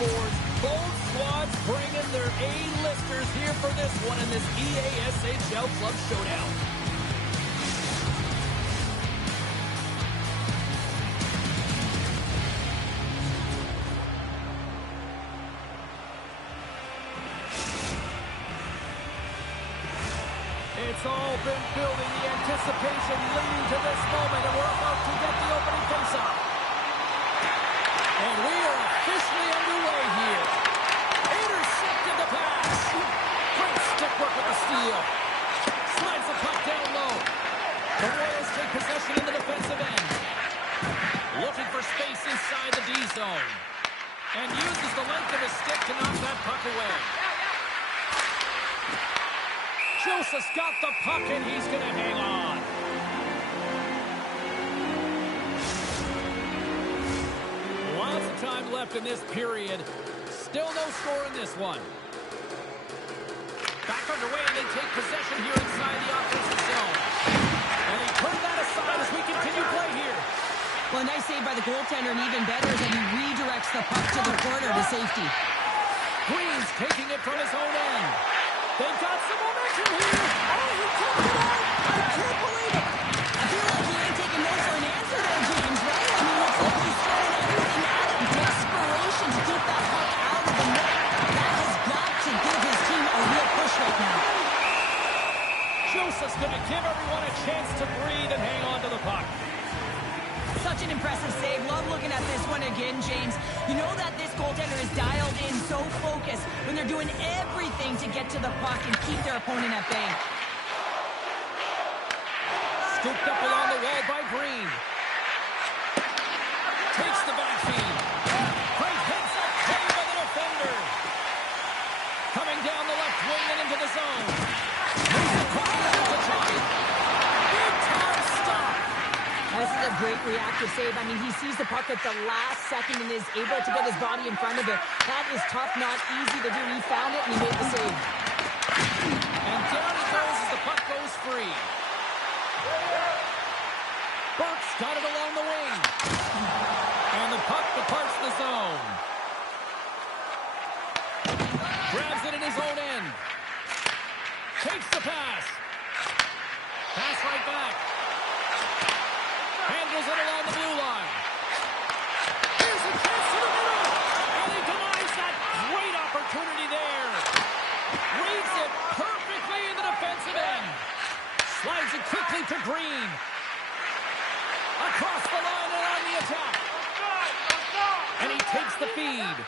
boards. Both squads bringing their A-listers here for this one in this EASHL Club Showdown. It's all been building, the anticipation leading to this moment, and we're about to get the opening face-off. And we are officially underway here. Intercepted the pass. Great stick work with the steal. Slides the puck down low. The Royals take possession in the defensive end. Looking for space inside the D zone. And uses the length of his stick to knock that puck away. Joseph's got the puck, and he's going to hang on. Lots of time left in this period. Still no score in this one. Back underway, and they take possession here inside the offensive zone. And he turned that aside as we continue play here. Well, a nice save by the goaltender, and even better is that he redirects the puck to the corner to safety. Green's taking it from his own end. They've got some momentum here. Oh, he took it out. I can't believe it. I feel like he ain't taking no for an answer there, James, right? I mean, looks like he's throwing everything at him. Desperation to keep that puck out of the net. That has got to give his team a real push right now. Joseph's going to give everyone a chance to breathe and hang on to the puck. Such an impressive save. Love looking at this one again, James. You know that this goaltender is dialed in, so focused when they're doing everything to get to the puck and keep their opponent at bay. Scooped up along the wall by Green. Takes the backfeed. Great hits up play by the defender. Coming down the left wing and into the zone. Moves the puck into the time. Big time stop. This is a great reactive save. I mean, he sees the puck at the last second and is able to get his body in front of it. That is tough, not easy to do. He found it and he made the save. And down he goes as the puck goes free. Burke's got it along the wing. And the puck departs the zone. Grabs it in his own end. Takes the pass. Pass right back. Handles it along the blue line. Here's a chance to the middle. And he denies that great opportunity there. Reads it perfectly in the defensive end. Slides it quickly to Green. Across the line and on the attack. And he takes the feed.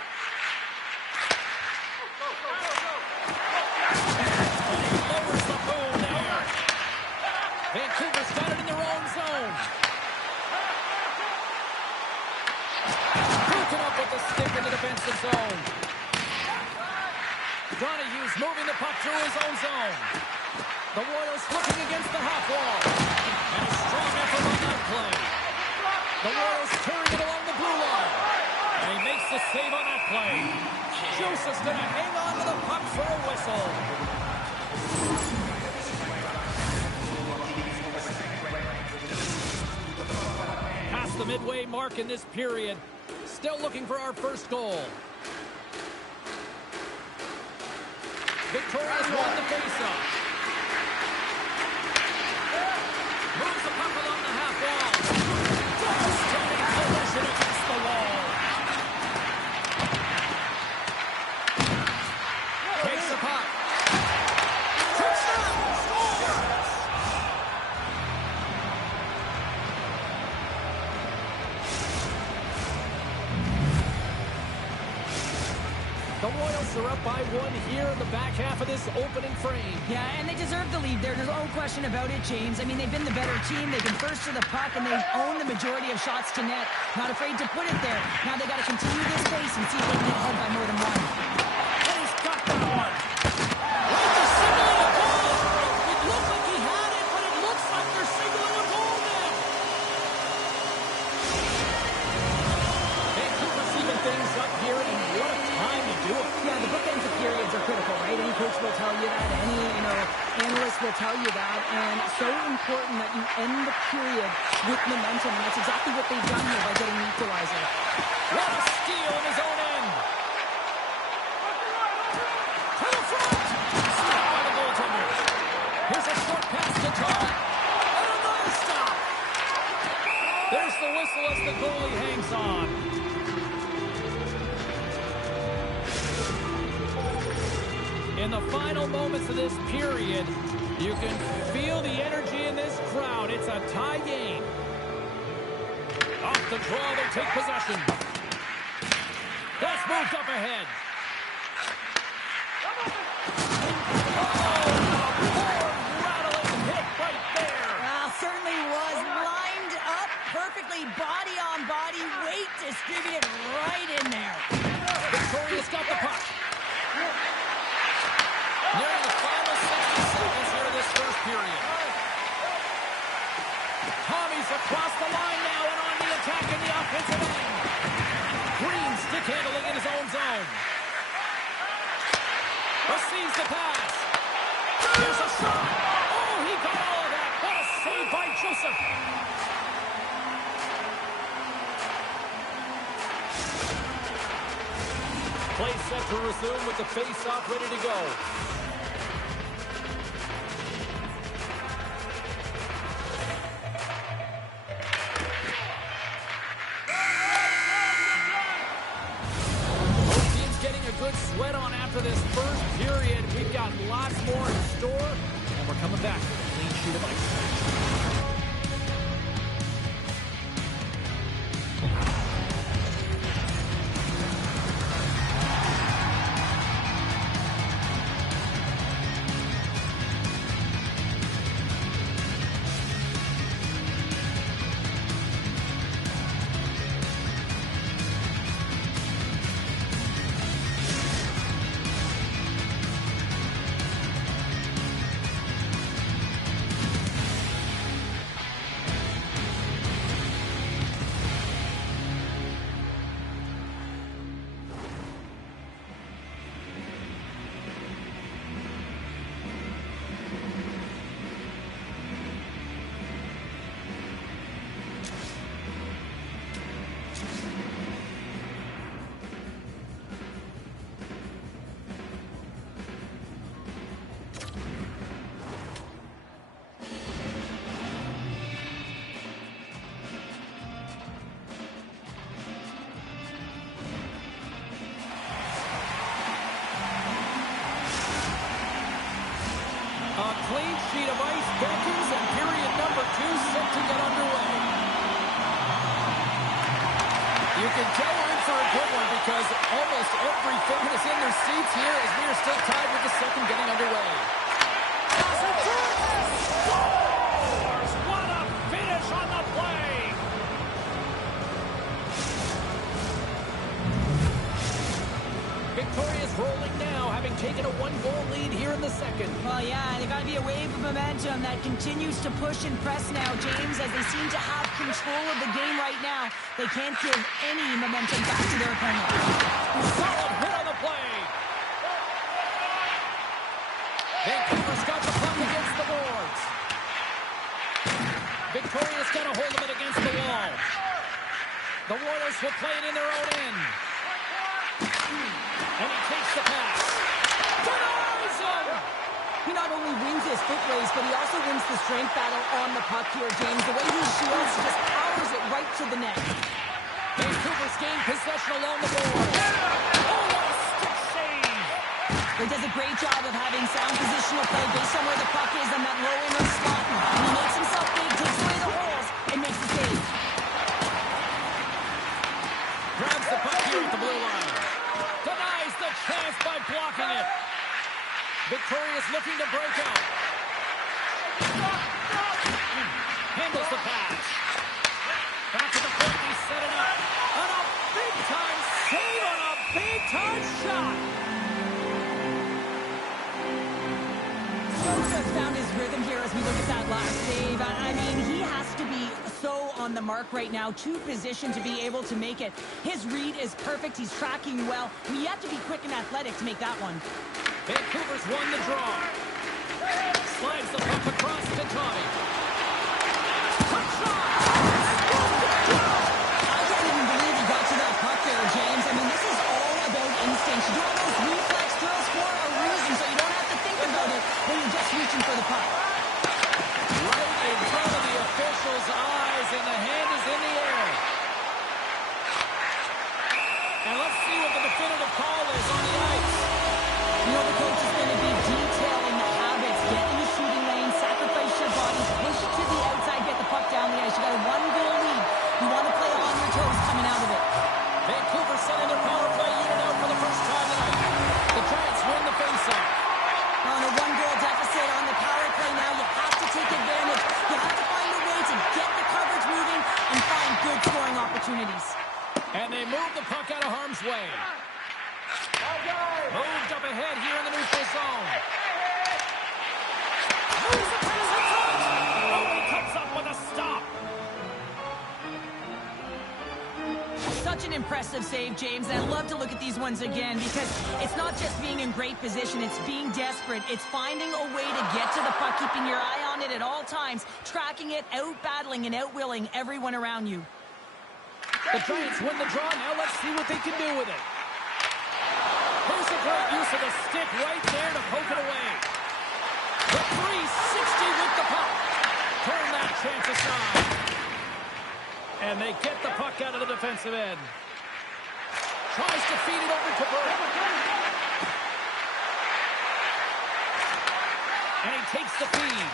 And he lowers the boom there. Vancouver's got it in their own zone. Up with the stick in the defensive zone. Donahue's moving the puck through his own zone. The Royals looking against the half wall. And a strong effort on that play. The Royals carrying it along the blue line. And he makes the save on that play. Joseph's going to hang on to the puck for a whistle. Past the midway mark in this period. Still looking for our first goal. Victoria's won the faceoff. Moves the puck along the half wall. Devastating collision against the wall. Takes the puck. Touchdown! Scores! The Royals are up by one here in the back half of this opening frame. Yeah, and they deserve the lead there. There's no question about it, James. I mean, they've been the better team. They've been first to the puck, and they've owned the majority of shots to net. Not afraid to put it there. Now they got to continue this pace and see if they can get ahead by more than one. And he's got that one. Rangers signaling a goal. It looked like he had it, but it looks like they're signaling a goal now. Vancouver's even things up here, and what a time to do it. Yeah, the bookends of periods are critical, right? Any coach will tell you that. Any, analyst will tell you that. And so important that you end the period with momentum. And that's exactly what they've done here by getting the equalizer. What a steal in his own end. front. Stopped by the goaltender. Here's a short pass to Todd. And another stop. There's the whistle as the goalie hangs on. In the final moments of this period, you can feel the energy in this crowd. It's a tie game. Off the draw, they take possession. That's moved up ahead. Certainly was lined up perfectly, body on body, weight distributed right in there. Victoria's got the puck. Nearing the final 60 seconds here in this first period. Tommy's across the line now and on the attack in the offensive end. Green stick handling in his own zone. Receives the pass. Here's a shot. Oh, he got all of that. What a save by Joseph. Play set to resume with the face-off ready to go. Both teams getting a good sweat on after this first period. We've got lots more in store, and we're coming back with a clean sheet of ice. A clean sheet of ice beckons, and period number 2 set to get underway. You can tell we're in for a good one because almost every fan is in their seats here as we are still tied with the second getting underway. Scores! What a finish on the play! Victoria's rolling now, having taken a 1-goal lead here in the second. Well, yeah, there's got to be a wave of momentum that continues to push and press now, James, as they seem to have control of the game right now. They can't give any momentum back to their opponent. Solid hit on the play. Vancouver's got the puck against the boards. Victoria's got a hold of it against the wall. The Royals will play it in their own end. And he takes the pass. Denies him! He not only wins his foot race, but he also wins the strength battle on the puck here, James. The way he shields just powers it right to the net. Vancouver's gained possession along the board. Oh, what a stick save! He does a great job of having sound positional play based on where the puck is on that low inner slot. And he makes himself big, takes away the holes, and makes the save. Grabs the puck here at the blue line. Denies the chance by blocking it. Victoria's looking to break out. Handles the pass. Back to the point, he's set it up. On a big-time save on a big-time shot. Just found his rhythm here as we look at that last save. I mean, he has to be so on the mark right now, to position to be able to make it. His read is perfect. He's tracking well. You have to be quick and athletic to make that one. Vancouver's won the draw. Slides the puck across to Tommy. Puck shot! I can't even believe he got to that puck there, James. I mean, this is all about instinct. You do all those reflex drills for a reason, so and the hand is in the air. And let's see what the definitive call is on the ice. You know, the coach is going to be detailing the habits. Get in the shooting lane, sacrifice your body, push to the outside, get the puck down the ice. You got a one-goal lead. You want to play on your toes coming out of it. Vancouver sending their power play unit out for the first time tonight. The Giants win the faceoff. On a one-goal deficit on the power play now, you have to take advantage. You have to find a way to get the coverage moving and find good scoring opportunities. And they move the puck out of harm's way. Moved up ahead here in the neutral zone. Moves the pass in front. Oh, he comes up with a stop. Such an impressive save, James, and I love to look at these ones again because it's not just being in great position, it's being desperate. It's finding a way to get to the puck, keeping your eye on it at all times, tracking it, out-battling and out-willing everyone around you. The Giants win the draw. Now let's see what they can do with it. Here's a great use of the stick right there to poke it away. The 360 with the puck. Turn that chance aside. And they get the puck out of the defensive end. Tries to feed it over to Burke. And he takes the feed.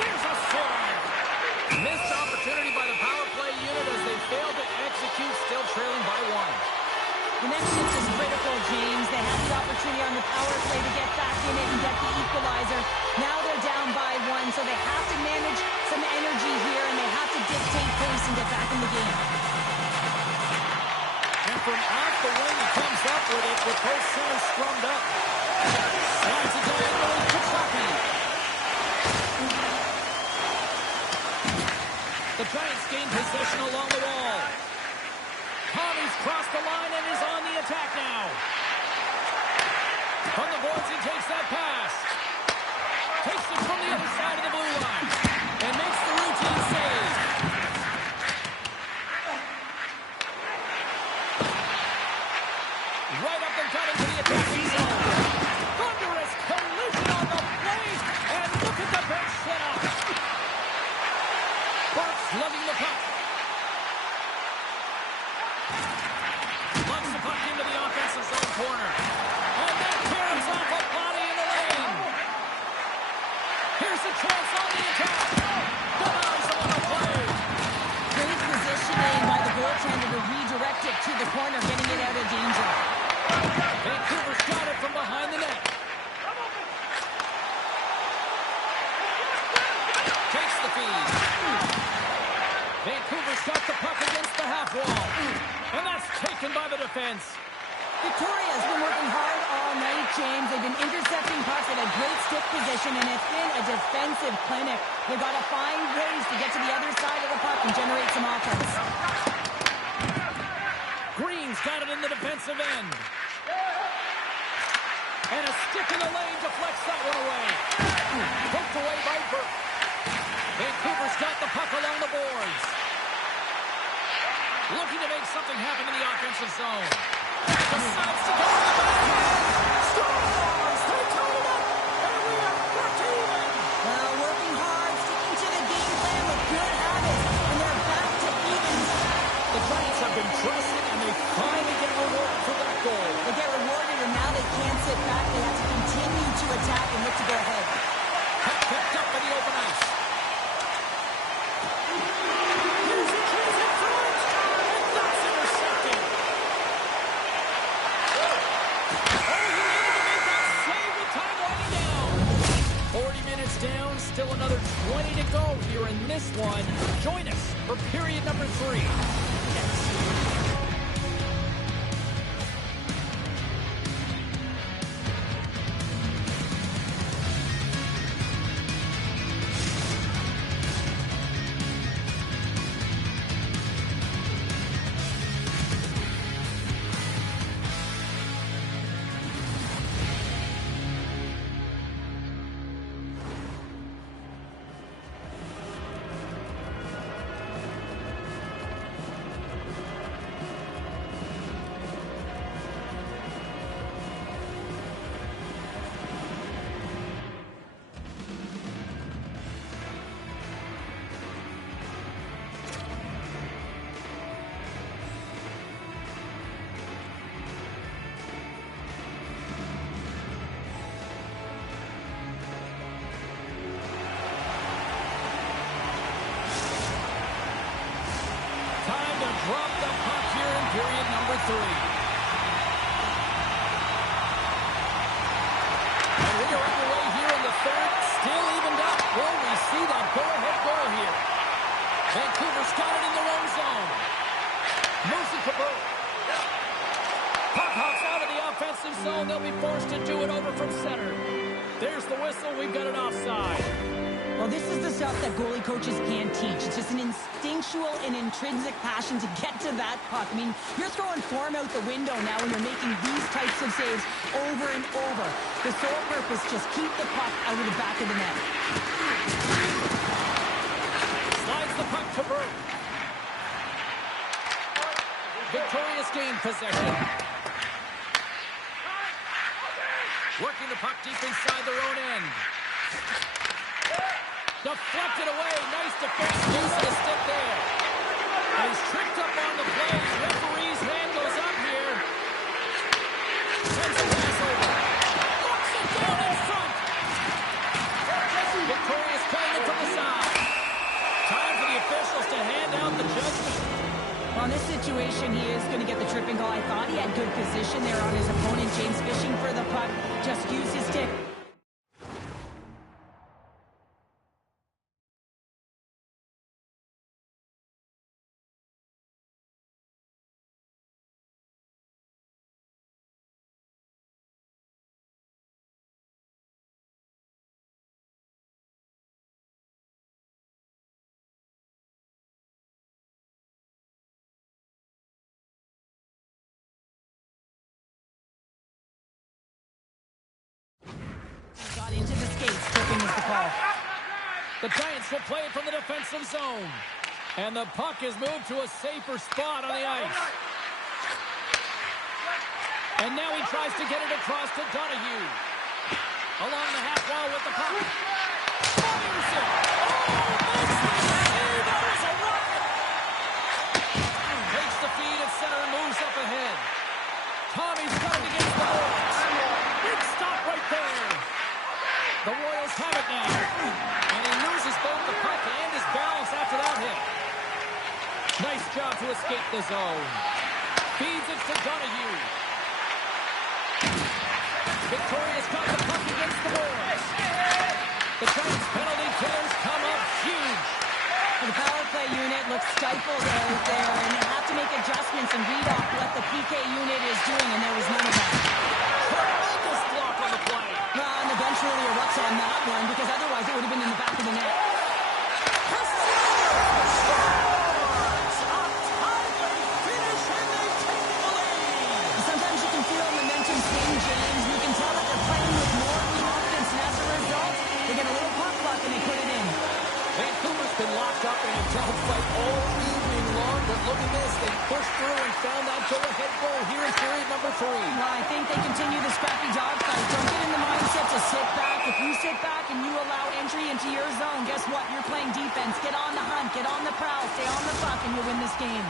There's a save. Missed opportunity by the power play unit as they failed to execute, still trailing by one. The next shift is critical, James. They had the opportunity on the power play to get back in it and get the equalizer. Now they're down by one, so they have to manage some energy here, and they have to dictate pace and get back in the game. And from out the wing, he comes up with it with both centers strummed up. Slides it diagonally to Chucky. The Giants gain possession along the wall. Tommy's crossed the line and is on the attack now. From the boards, he takes that pass. Takes it from the other side of the blue line. And makes the routine save. Right up and cut into the attacking zone. Thunderous collision on the blade. And look at the bench set up. Burke's lugging the puck. Lugs the puck into the offensive zone corner. And that carries off a body in the lane. Here's a chance on the attack. Denies him on the play. Great positioning by the goaltender to redirect it to the corner, getting it out of danger. Vancouver's got it from behind the net. Takes the feed. Vancouver's got the puck against the half wall. And that's taken by the defense. Victoria's been working hard all night, James. They've been intercepting pucks at a great stick position, and it's been a defensive clinic. They've got to find ways to get to the other side of the puck and generate some offense. Green's got it in the defensive end. And a stick in the lane deflects that one away. Poked away by Burke. Vancouver's got the puck along the boards. Looking to make something happen in the offensive zone. Decides to go to the backhand. Scores! They tied it up. And we are back to even. Well, working hard, sticking to the game plan with good habits, and they're back to even. The Giants have been trusted, and they finally get rewarded for that goal. They get rewarded, and now they can't sit back. They have to continue to attack and look to go ahead. Puck picked up in the open ice. Here's the chance in front. And that's intercepted. Oh, he needed to make that save with time winding down. 40 minutes down, still another 20 to go here in this one. Join us for period number 3. Next. drop the puck here in period number 3. And we are underway here in the third. Still evened up. Will we see that go-ahead goal here? Vancouver's got it in their own zone. Moves it to Burke. Puck hops out of the offensive zone. They'll be forced to do it over from center. There's the whistle. We've got it offside. Well, this is the stuff that goalie coaches can't teach. It's just an instinctual and intrinsic passion to get to that puck. I mean, you're throwing form out the window now when you're making these types of saves over and over. The sole purpose, just keep the puck out of the back of the net. Slides the puck to Burke. Victorious game possession. Working the puck deep inside their own end. Deflected away. Nice defense. Use of the stick there. And he's tripped up on the play. Referee's hand goes up here. Sends a pass over. Locks it down in front. Victorious playing it from the side. Time for the officials to hand out the judgment. Well, in this situation, he is going to get the tripping goal. I thought he had good position there on his opponent. James fishing for the puck. Just used his stick. Got into the skates. Tripping is the call. The Giants will play it from the defensive zone. And the puck is moved to a safer spot on the ice. And now he tries to get it across to Donahue. Along the half wall with the puck. Fires it. Oh, makes the save. That was a rocket. Takes the feed at center and moves up ahead. Tommy's got it against the boards. Big stop right there. The Royals have it now. And he loses both the puck and his balance after that hit. Nice job to escape the zone. Feeds it to Donahue. Victoria's got the puck against the boards. The Giants penalty killers come up huge. The power play unit looks stifled out there, and they have to make adjustments and read off what the PK unit is doing, and there was none of that. Tremendous block on the play. Well, and the bench really erupts on that one, because otherwise it would have been in the back of the net. Sometimes you can feel momentum swing, James. You can tell that they're playing with more confidence, and as a result, they get a little puck luck and they put it in. Vancouver's been locked up in a dogfight all evening long, but look at this. They pushed through and found that go-ahead goal here in period number 3. Well, I think they continue the scrappy dogfight. Don't get in the mindset to sit back. If you sit back and you allow entry into your zone, guess what? You're playing defense. Get on the hunt. Get on the prowl. Stay on the puck, and you'll win this game.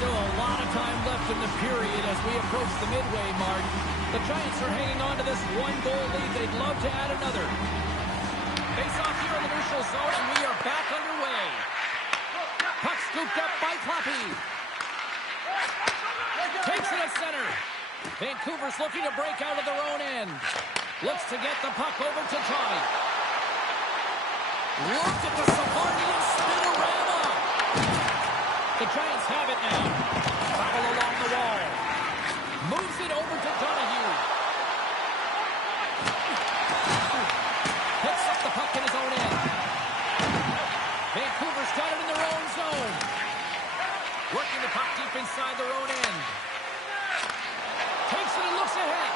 Still a lot of time left in the period as we approach the midway mark. The Giants are hanging on to this one-goal lead. They'd love to add another. Face off here in the neutral zone, and we are back underway. Puck scooped up by Kloppy. Takes it at center. Vancouver's looking to break out of their own end. Looks to get the puck over to Tommy. Look at the Savardian spinorama. The Giants have it now. Foul along the wall. Moves it over to Donahue. Picks up the puck in his own end. Vancouver's got it in their own zone. Working the puck deep inside their own end. Takes it and looks ahead.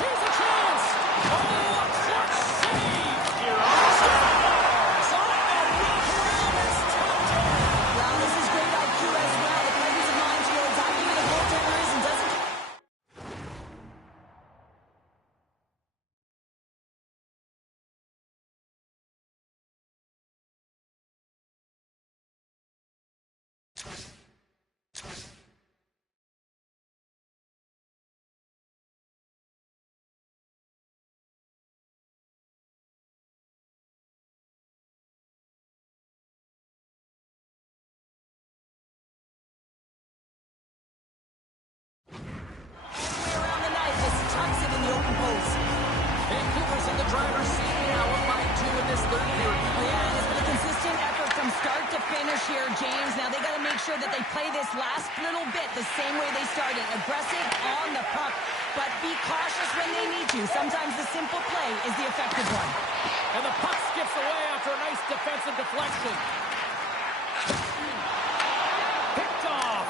Here's a chance. Oh, a clutch save. Here on the stars. On the wraparound is tapped in. Well, this is great IQ as well. The Penguins have not sure that they play this last little bit the same way they started, aggressive on the puck, but be cautious when they need to. Sometimes the simple play is the effective one. And the puck skips away after a nice defensive deflection. Picked off.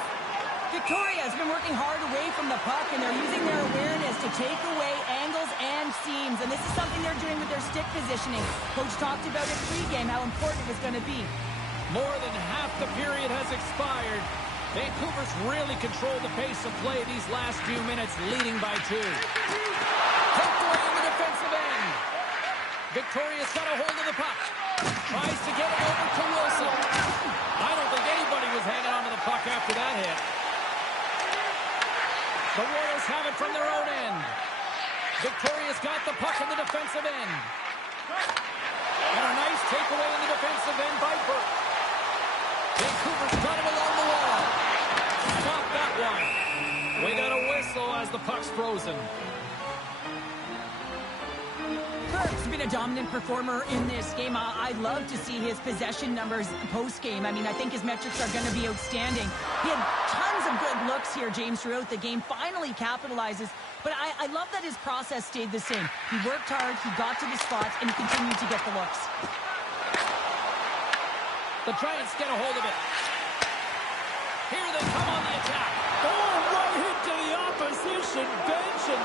Victoria has been working hard away from the puck, and they're using their awareness to take away angles and seams, and this is something they're doing with their stick positioning. Coach talked about it pregame, how important it was going to be. More than half the period has expired. Vancouver's really controlled the pace of play these last few minutes, leading by 2. Poked away in the defensive end. Victoria's got a hold of the puck. Tries to get it over to Wilson. I don't think anybody was hanging on to the puck after that hit. The Royals have it from their own end. Victoria's got the puck in the defensive end. And a nice takeaway in the defensive end by Burke. Vancouver's got it along the wall. Stop that one. We got a whistle as the puck's frozen. Burke's been a dominant performer in this game. I'd love to see his possession numbers post-game. I mean, I think his metrics are going to be outstanding. He had tons of good looks here, James, throughout the game. Finally capitalizes. But I love that his process stayed the same. He worked hard, he got to the spots, and he continued to get the looks. The Giants get a hold of it. Here they come on the attack. Oh, right into the opposition bench and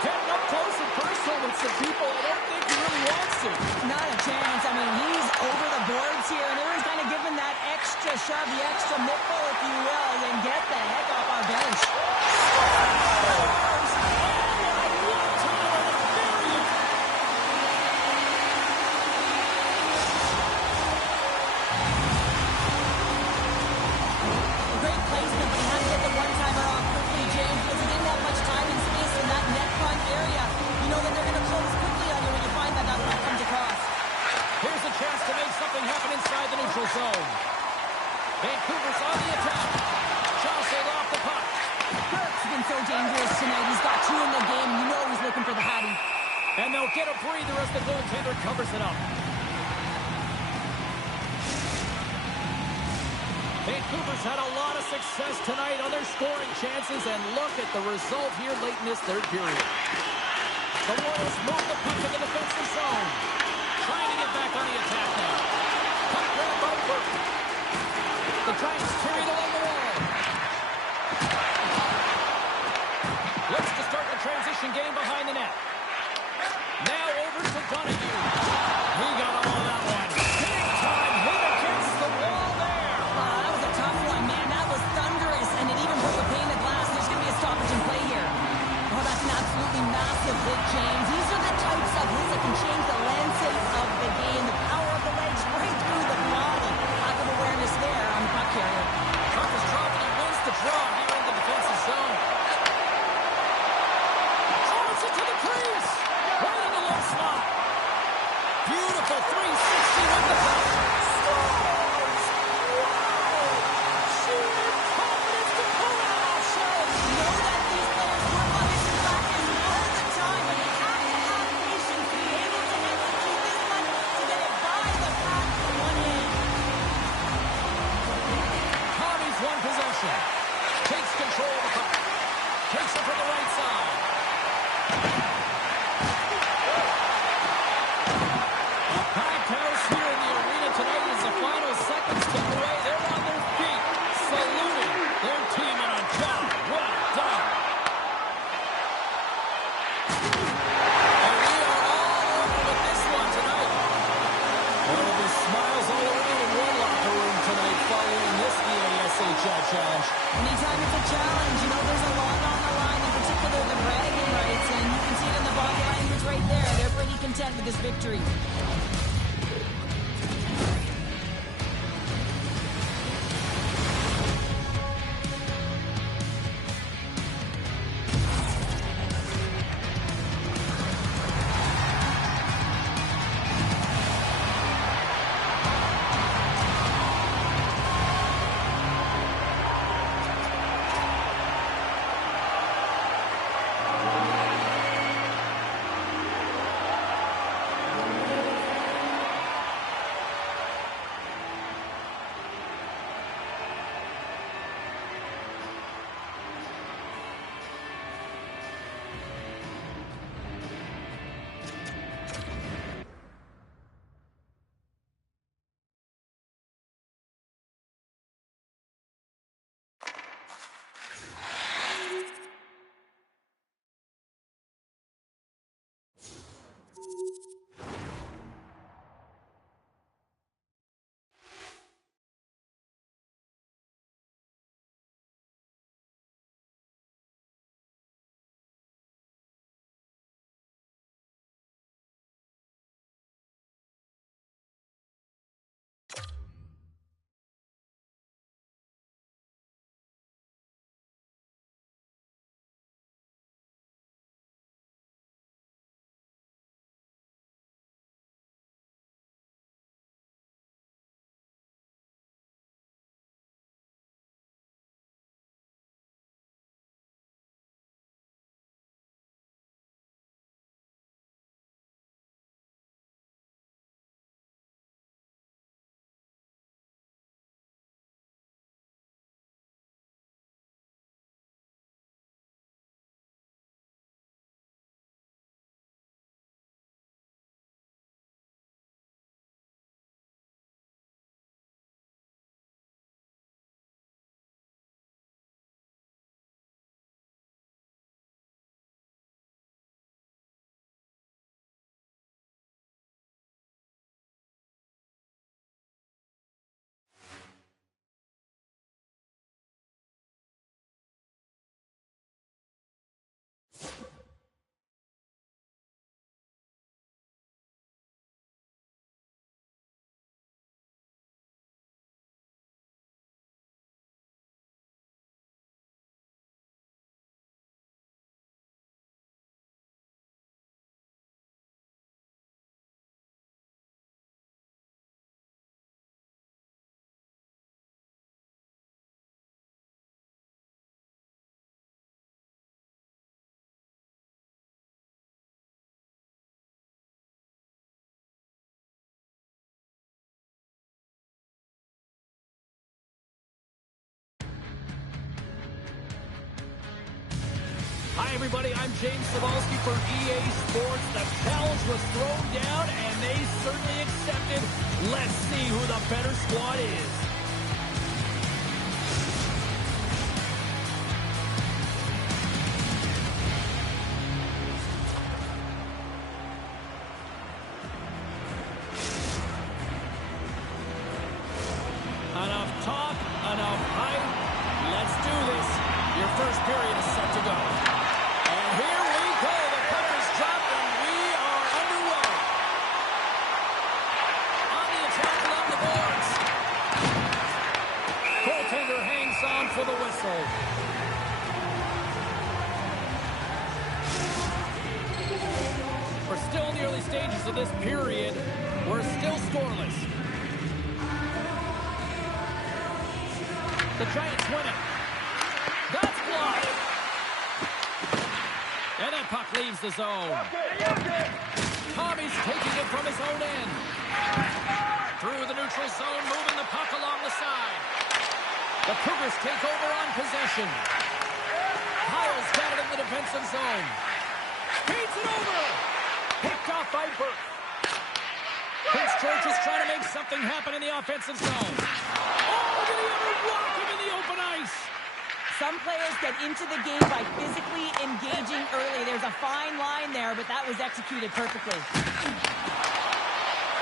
getting up close and personal with some people I don't think he really wants to. Not a chance. I mean, he's over the boards here, and everyone's kind of giving that extra shove, the extra nipple, if you will, and get the heck off our bench. Zone. Vancouver's on the attack. Jostled off the puck. Burke's been so dangerous tonight. He's got 2 in the game, and you know he's looking for the Hattie. And they'll get a breather as the goaltender covers it up. Vancouver's had a lot of success tonight on their scoring chances, and look at the result here late in this third period. The Royals move the puck in the defensive zone. Trying to get back on the attack now. Puck grab by Burke. The Giants carry it along the wall. Looks to start the transition game behind the net. Now over to Donahue. He got all of that one. Big time hit against the wall there. That was a tough one, man. That was thunderous, and it even broke a pane of glass. There's going to be a stoppage in play here. Oh, that's an absolutely massive hit, James. These are the types of hits that can change the landscape of the game. The power of the legs right through the body. Lack of awareness there on the puck carrier. Puck is dropped, and he wins the draw here in the defensive zone. Throws it to the crease. Right in the low slot. Beautiful 360 with the puck. Scores! Wow! Sheer confidence to pull it off. You know that these players work on mission practice all the time, but you have to have patience to be able to execute this one to get it by the pack in one hand. Tommy's won possession. Takes control of the puck. Takes it from the right side. A packed house here in the arena tonight as the final seconds tick away. They're on their feet, saluting their team on a job. Well done. And we are all over with this one tonight. There will be smiles all around in one locker room tonight following this EASHL challenge. Anytime it's a challenge, you know there's a lot on the line, in particular the bragging rights, and you can see it in the body language right there. They're pretty content with this victory. Hi, everybody. I'm James Cebulski for EA Sports. The challenge was thrown down, and they certainly accepted. Let's see who the better squad is. Enough talk, enough hype. Let's do this. Your first period is set to go. And here we go. The puck is dropped, and we are underway. On the attack along the boards. Goaltender hangs on for the whistle. We're still in the early stages of this period. We're still scoreless. The Giants win it. That's blocked. And that puck leaves the zone. Tommy's taking it from his own end. Through the neutral zone, moving the puck along the side. The Cougars take over on possession. Kyle's got it in the defensive zone. Feeds it over. Picked off by Burke. Prince George is trying to make something happen in the offensive zone. Oh, did he ever block him in the open ice? Some players get into the game by physically engaging early. There's a fine line there, but that was executed perfectly.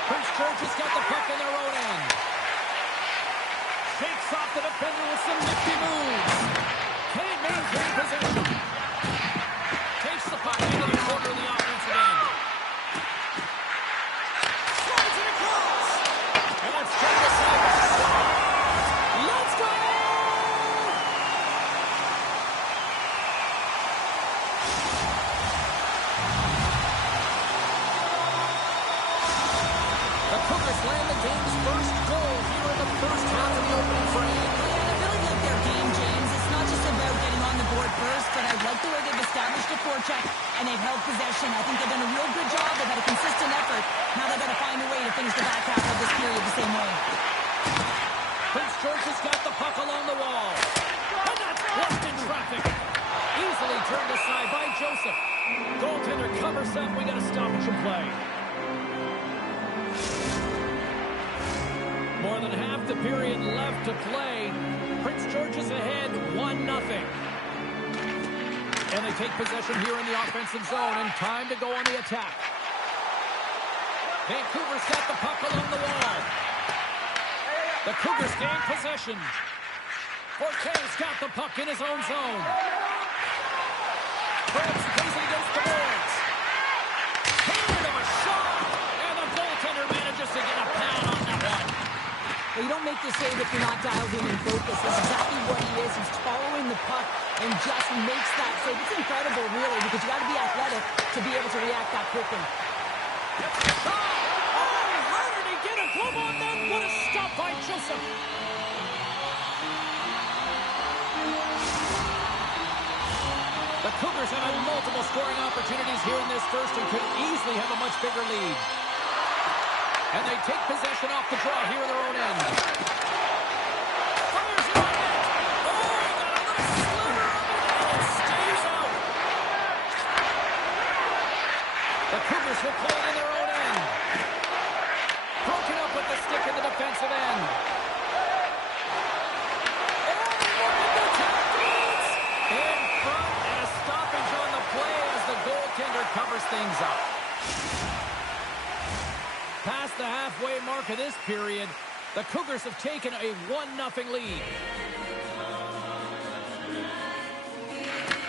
Prince George has got the puck in their own end. Shakes off the defender with some nifty moves. Can't maintain possession. Takes the puck into the corner of the offensive end. Slides it across. And that's turned aside. Let's go! The Cougars land the game's first goal here in the first half of the opening frame. I really like their game, James. It's not just about getting on the board first, but I like the way they've established a forecheck and they've held possession. I think they've done a real good job. They've had a consistent effort. Now they've got to find a way to finish the back half of this period the same way. Prince George has got the puck along the wall. And that's blocked in traffic. Easily turned aside by Joseph. Goaltender covers up. We got a stoppage in play. More than half the period left to play. Prince George is ahead 1-0. And they take possession here in the offensive zone, and time to go on the attack. Vancouver's got the puck along the wall. The Cougars gain possession. Forte's got the puck in his own zone. Brooks plays it against the boards. Hand of a shot, and the goaltender manages to get a pad on that one. Well, you don't make the save if you're not dialed in and focused. That's exactly what he is. He's following the puck and just makes that save. It's incredible, really, because you got to be athletic to be able to react that quickly. Oh, how did he get a glove on that? What a stop by Joseph. The Cougars have had multiple scoring opportunities here in this first and could easily have a much bigger lead. And they take possession off the draw here in their own end. Fires it on net. Oh, got a little sliver of it, and it stays out. The Cougars will play it in their own end. Broken up with the stick in the defensive end. Oh, look at the tactics. In front, and a stoppage on the play as the goaltender covers things up. Past the halfway mark of this period, the Cougars have taken a 1-0 lead.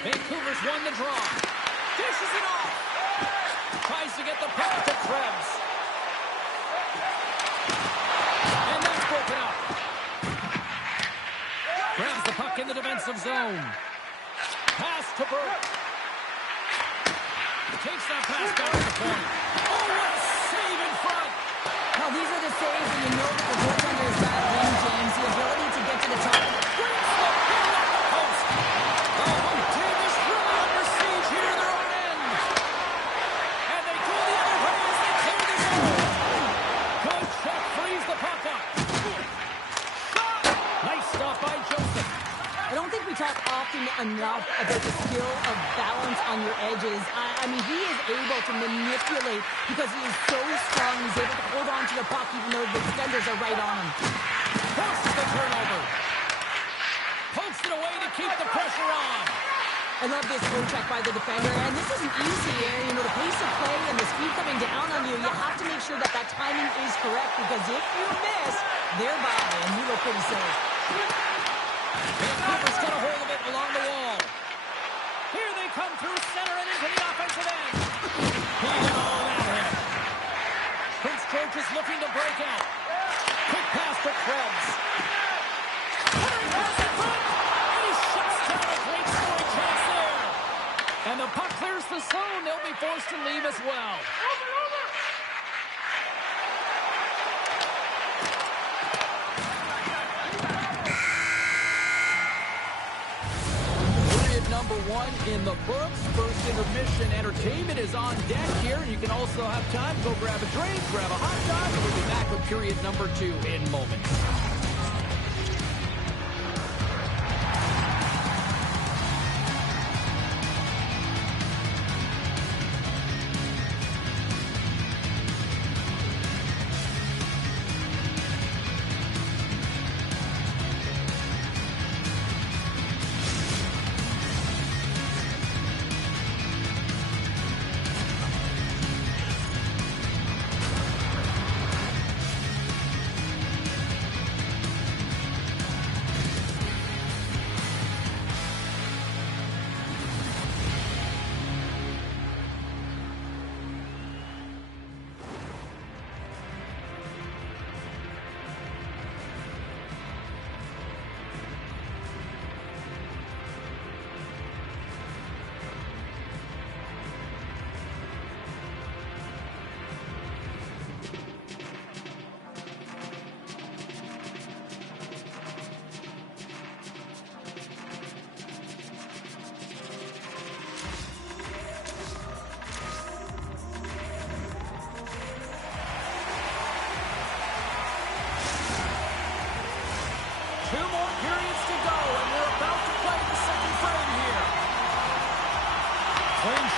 Vancouver's won the draw. Dishes it off. Tries to get the puck to Krebs. And that's broken up. Grabs the puck in the defensive zone. Pass to Burke. Takes that pass back to the point. Oh, what a save in front. Now, these are the saves, and you know that the goaltender is dialed in, James. The ability to get to the top. Great slip here at the post. The home team is really under siege here in their own end. And they go the other way as they clear the zone. Good check, frees the puck up. Shot. Nice stop by Joseph. I don't think we talk often talking enough about the skill of balance on your edges. I mean, he is able to manipulate because he is so strong. He's able to hold on to the puck even though the defenders are right on him. Forces the turnover. Pokes it away to keep the pressure on. I love this throw check by the defender, and this isn't easy. You know, the pace of play and the speed coming down on you, you have to make sure that that timing is correct, because if you miss, they're by, and you look pretty safe. Vancouver's got a hold of it along the wall. Here they come through center and into the offensive end. He got all that hit. Prince George is looking to break out. Quick pass to Krebs. Cutting pass in front, and he shuts down a great scoring chance there. And the puck clears the zone. They'll be forced to leave as well. Number one in the books. First intermission entertainment is on deck here. You can also have time to go grab a drink, grab a hot dog, and we'll be back with period number 2 in moments.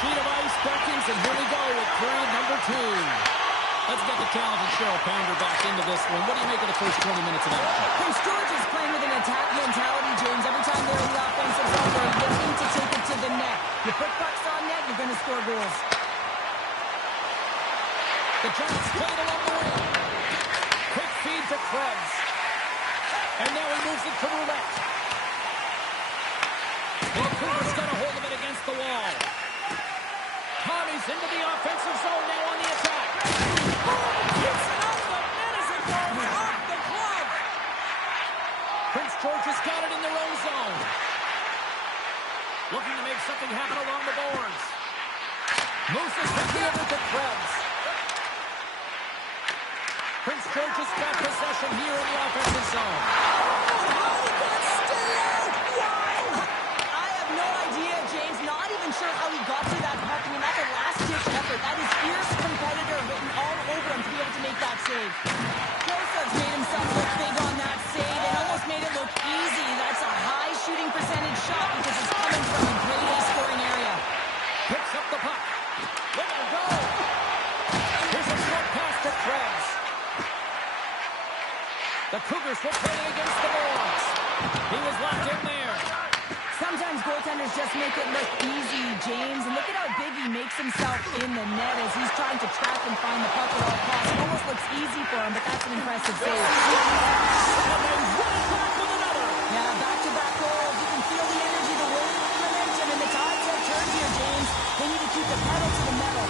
Sheet of ice beckons, and here we go with period number 2. Let's get the talented Cheryl Pounder back into this one. What do you make of the first 20 minutes of action? Prince George is playing with an attack mentality, James. Every time they're in the offensive zone, they're looking to take it to the net. You put pucks on net, you're going to score goals. The Giants play it along the wing. Quick feed to Krebs. And now he moves it to Roulette. Vancouver's got a hold of it against the wall. Tommy's into the offensive zone now on the attack. Gets it off the net as it goes off the glove. Prince George has got it in their own zone. Looking to make something happen along the boards. Moves it quickly over to Krebs. Prince George has got possession here in the offensive zone. Sure how he got to that puck. I mean, that's a last-ditch effort. That is fierce competitor written all over him to be able to make that save. Joseph's made himself look big on that save and almost made it look easy. That's a high shooting percentage shot because it's coming from a grade A scoring area. Picks up the puck. Let it go. Here's a short pass to Krebs. The Cougars will play it against the boards. He was locked in there. Sometimes goaltenders just make it look easy, James. And look at how big he makes himself in the net as he's trying to trap and find the puck at all costs. It almost looks easy for him, but that's an impressive save. And they run it back with another. Yeah, back-to-back goals. You can feel the energy, the wave, the momentum, and the tides have turned here, James. They need to keep the pedal to the metal.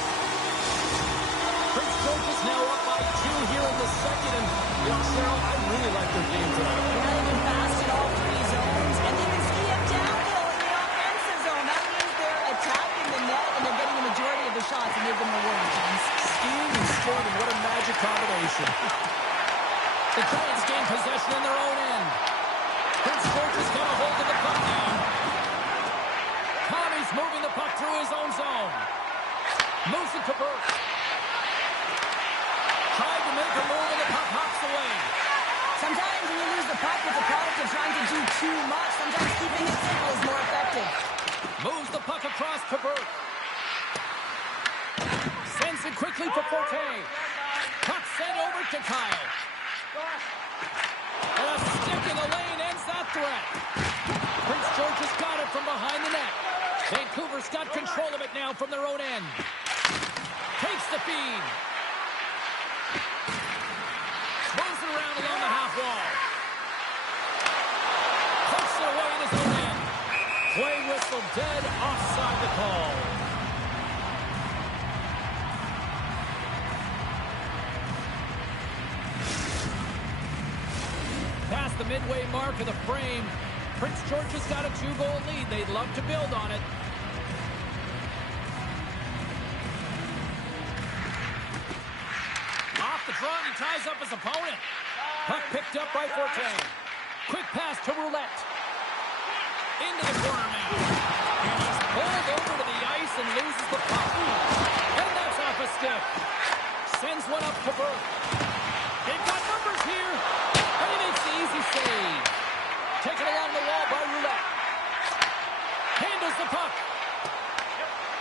Prince George is now up by 2 here in the second. And, you know, Cheryl, I really like their game tonight. Yeah, they've been fast in all 3 zones, and they've been skiing downhill in the offensive zone. That means they're attacking the net, and they're getting the majority of the shots, and they've been rewarded, James. Skiing and scoring, what a magic combination. The Giants gain possession in their own end. Prince George has got a hold of the puck now. Tommy's moving the puck through his own zone. Moves it to Burke. Tried to make a move, and the puck hops away. Sometimes when you lose the puck, it's a product of trying to do too much. Sometimes keeping it simple is more effective. to Burke. Sends it quickly for Forte. Puck sent over to Kyle. And a stick in the lane ends that threat. Prince George has got it from behind the net. Vancouver's got control of it now from their own end. Takes the feed. Throws it around along the half wall. Puts it away in his own end. Play whistle dead, offside the call. Past the midway mark of the frame, Prince George has got a 2-goal lead. They'd love to build on it. Off the draw, he ties up his opponent. Puck picked up by Forte. Quick pass to Roulette. Into the corner now. And he's pulled over to the ice and loses the puck. And that's off a stick. Sends one up to Burke. They've got numbers here. And he makes the easy save. Taken along the wall by Roulette. Handles the puck.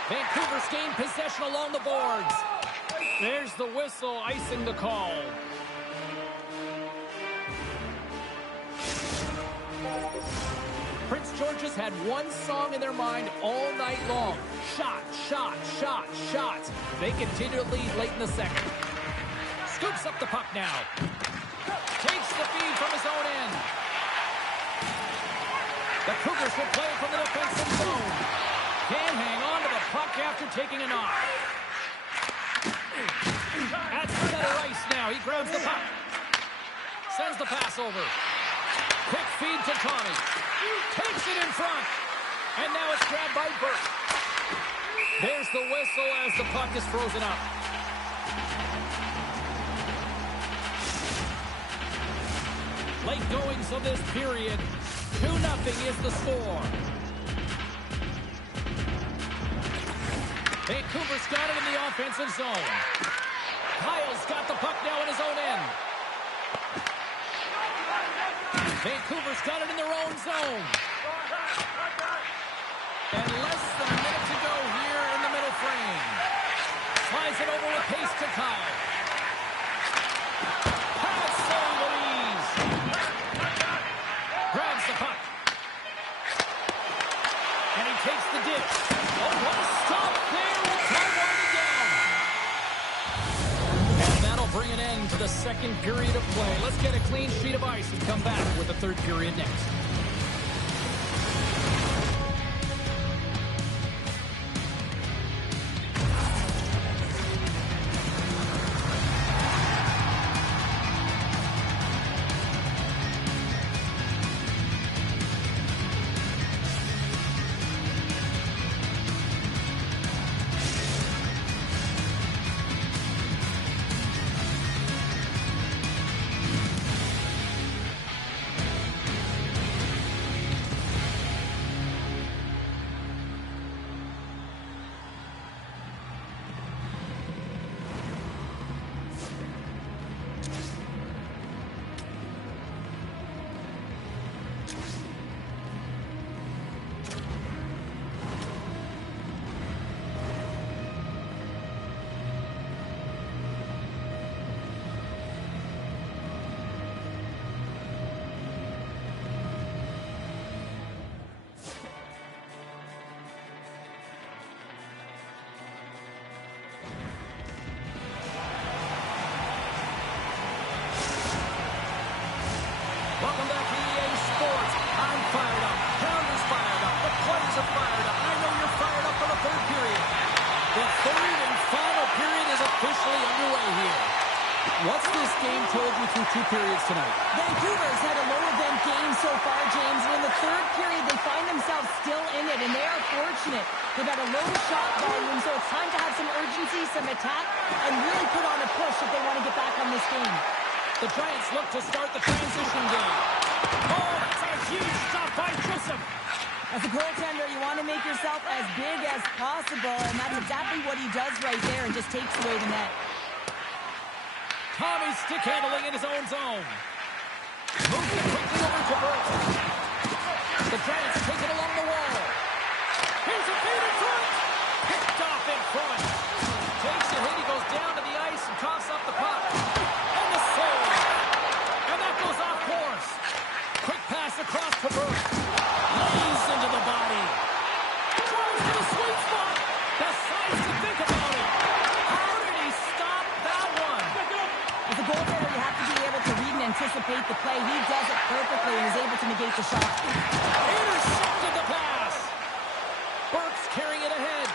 Vancouver's gained possession along the boards. There's the whistle, icing the call. Prince George has had one song in their mind all night long. Shot, shot, shot, shots. They continue to lead late in the second. Scoops up the puck now. Takes the feed from his own end. The Cougars will play from the defensive zone. Can't hang on to the puck after taking a knock. At center ice now. He grabs the puck. Sends the pass over. Quick feed to Tommy. Takes it in front. And now it's grabbed by Burke. There's the whistle as the puck is frozen up. Late goings of this period. 2-0 is the score. Vancouver's got it in the offensive zone. Kyle's got the puck now in his own end. Vancouver's got it in their own zone. And less than a minute to go here in the middle frame. Slides it over with pace to Kyle. Pass save at ease. Grabs the puck. And he takes the dish. Oh, what a stop there with time winding down. And that'll bring an end to the second period of play. Let's get a clean sheet of ice and come back with the third period next. Welcome back to EA Sports. I'm fired up. Pounder's fired up. The players are fired up. And I know you're fired up for the third period. The third and final period is officially underway here. What's this game told you through 2 periods tonight? Vancouver's had a low-event game so far, James. In the third period, they find themselves still in it, and they are fortunate. They've got a low shot volume, so it's time to have some urgency, some attack, and really put on a push if they want to get back on this game. The Giants look to start the transition game. Oh, that's a huge stop by Joseph. As a goaltender, you want to make yourself as big as possible, and that's exactly what he does right there and just takes away the net. Tommy stick handling in his own zone. Moves it quickly over to Burke. The Giants take it along the wall. Here's a feed in front. anticipate the play. He does it perfectly and is able to negate the shot. Intercepted the pass. Burks carrying it ahead.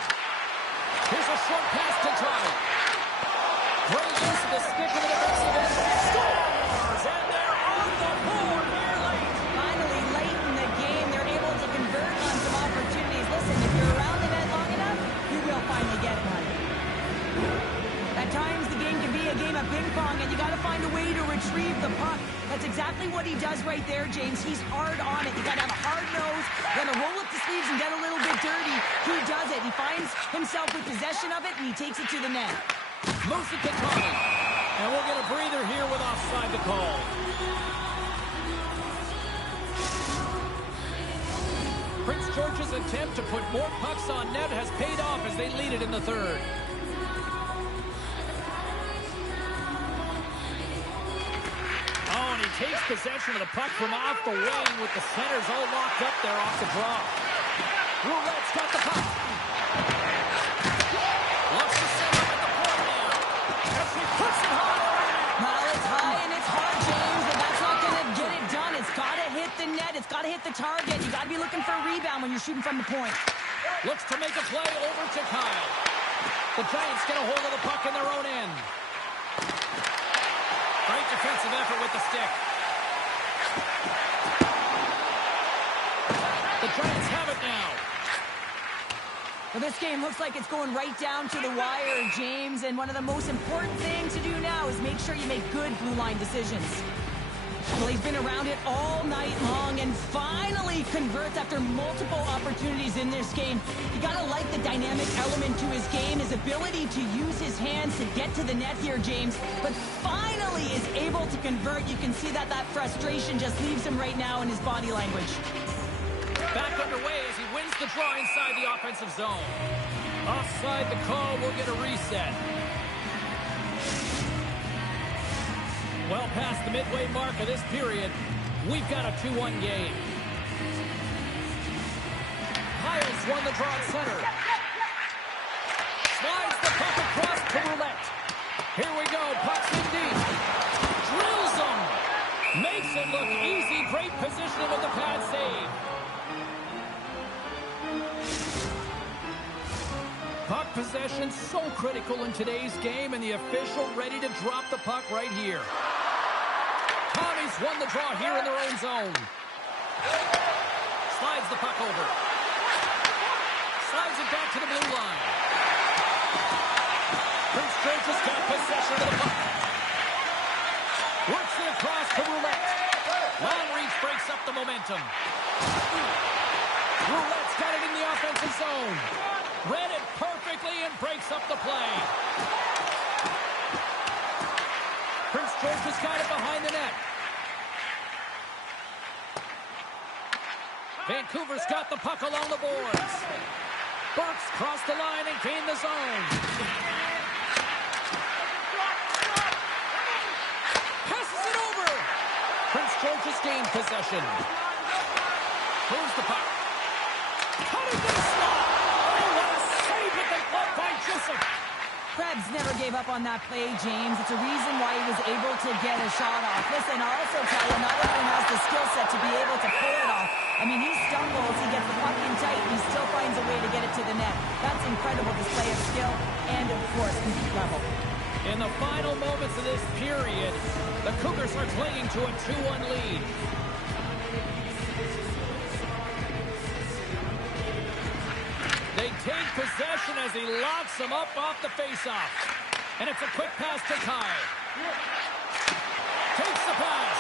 Here's a short pass to Todd. Great use of the stick in the defensive end. Scores! And they're on the board here late. Finally, late in the game, they're able to convert on some opportunities. Listen, if you're around the net long enough, you will finally get one. At times, the game can be a game of ping pong, and you got to find a way to retrieve the puck. That's exactly what he does right there, James. He's hard on it. You got to have a hard nose. You got to roll up the sleeves and get a little bit dirty. He does it. He finds himself with possession of it, and he takes it to the net. Moves it to Tommy. And we'll get a breather here with offside the call. Prince George's attempt to put more pucks on net has paid off as they lead it in the third. Oh, and he takes possession of the puck from off the wing with the centers all locked up there off the draw. Roulette's got the puck. Looks to set up at the point now. As he puts it high. Well, it's high and it's hard, James, but that's not going to get it done. It's got to hit the net. It's got to hit the target. You got to be looking for a rebound when you're shooting from the point. Looks to make a play over to Kyle. The Giants get a hold of the puck in their own end. Great defensive effort with the stick. The Giants have it now. Well, this game looks like it's going right down to the wire, James, and one of the most important things to do now is make sure you make good blue line decisions. Well, he's been around it all night long and finally converts after multiple opportunities in this game. You gotta like the dynamic element to his game, his ability to use his hands to get to the net here, James, but finally is able to convert. You can see that frustration just leaves him right now in his body language. Back underway as he wins the draw inside the offensive zone. Offside the call, we'll get a reset. Well past the midway mark of this period, we've got a 2-1 game. Hiles won the draw at center. Slides the puck across to Roulette. Here we go, puck's in deep. Drills him. Makes it look easy. Great positioning with the pad save. Puck possession so critical in today's game, and the official ready to drop the puck right here. Tommy's won the draw here in their own zone. Slides the puck over. Slides it back to the blue line. Prince George has got possession of the puck. Works it across to Roulette. Long reach breaks up the momentum. Roulette's got it in the offensive zone. Read it perfectly and breaks up the play. Prince George has got it behind the net. Vancouver's got the puck along the boards. Burks crossed the line and gained the zone. Passes it over. Prince George has gained possession. Moves the puck. Cutting the slot. Krebs never gave up on that play, James. It's a reason why he was able to get a shot off. Listen, I'll also tell you, not everyone has the skill set to be able to pull it off. I mean, he stumbles, he gets the puck in tight, and he still finds a way to get it to the net. That's incredible display of skill and, of course, compete level. In the final moments of this period, the Cougars are clinging to a 2-1 lead. They take possession as he locks them up off the faceoff. And it's a quick pass to Kyle. Takes the pass.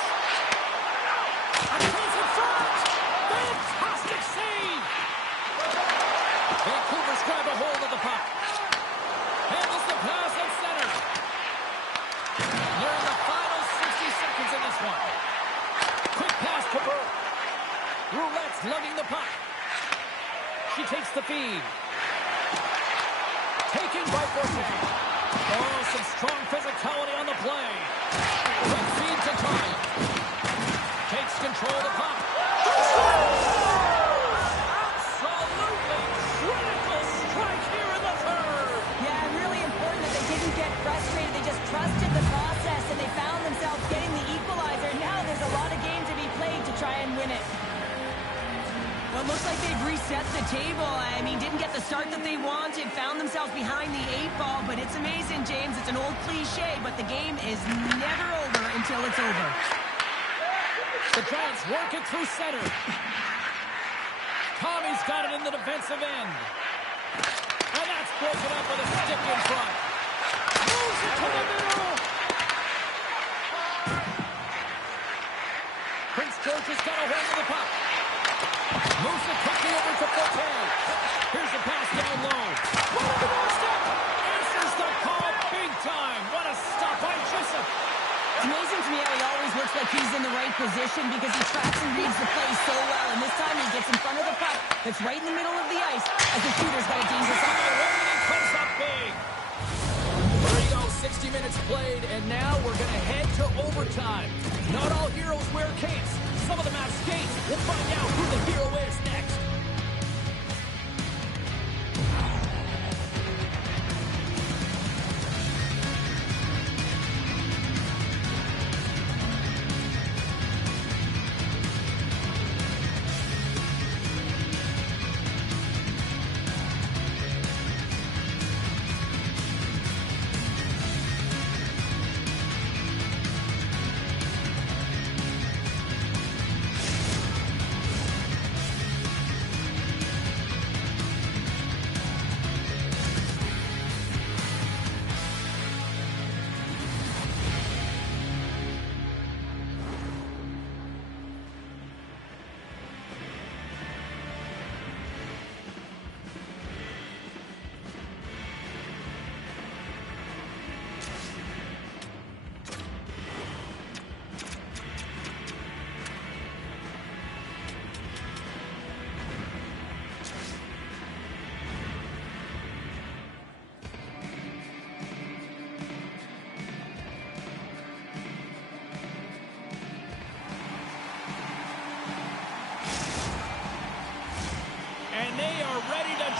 Across in front. Fantastic save. Vancouver's grab a hold of the puck. Handles the pass at center. Nearing the final 60 seconds in this one. Quick pass to Burke. Roulette's lugging the puck. She takes the feed. Taking by Forte. Oh, some strong physicality on the play. Quick feed to Tommy. Takes control of the puck. Absolutely critical strike here in the third. Yeah, really important that they didn't get frustrated. They just trusted the process, and they found themselves getting the equalizer. it looks like they've reset the table. I mean, didn't get the start that they wanted, found themselves behind the 8 ball, but it's amazing, James. It's an old cliche, but the game is never over until it's over. The Giants work it through center. Tommy's got it in the defensive end. And that's broken up with a stick in front. Moves it to the middle. Prince George has got a hold of the puck. Moves it quickly over to Forte. Here's the pass down low. Right on the doorstep. Answers the call big time. What a stop by Jessup. It's amazing to me how he always looks like he's in the right position because he tracks and reads the play so well. And this time he gets in front of the puck that's right in the middle of the ice as the shooter's got a dangerous eye. He comes up big. There you go, 60 minutes played, and now we're going to head to overtime. Not all heroes wear capes. Some of them have skates. We'll find out who the hero is next.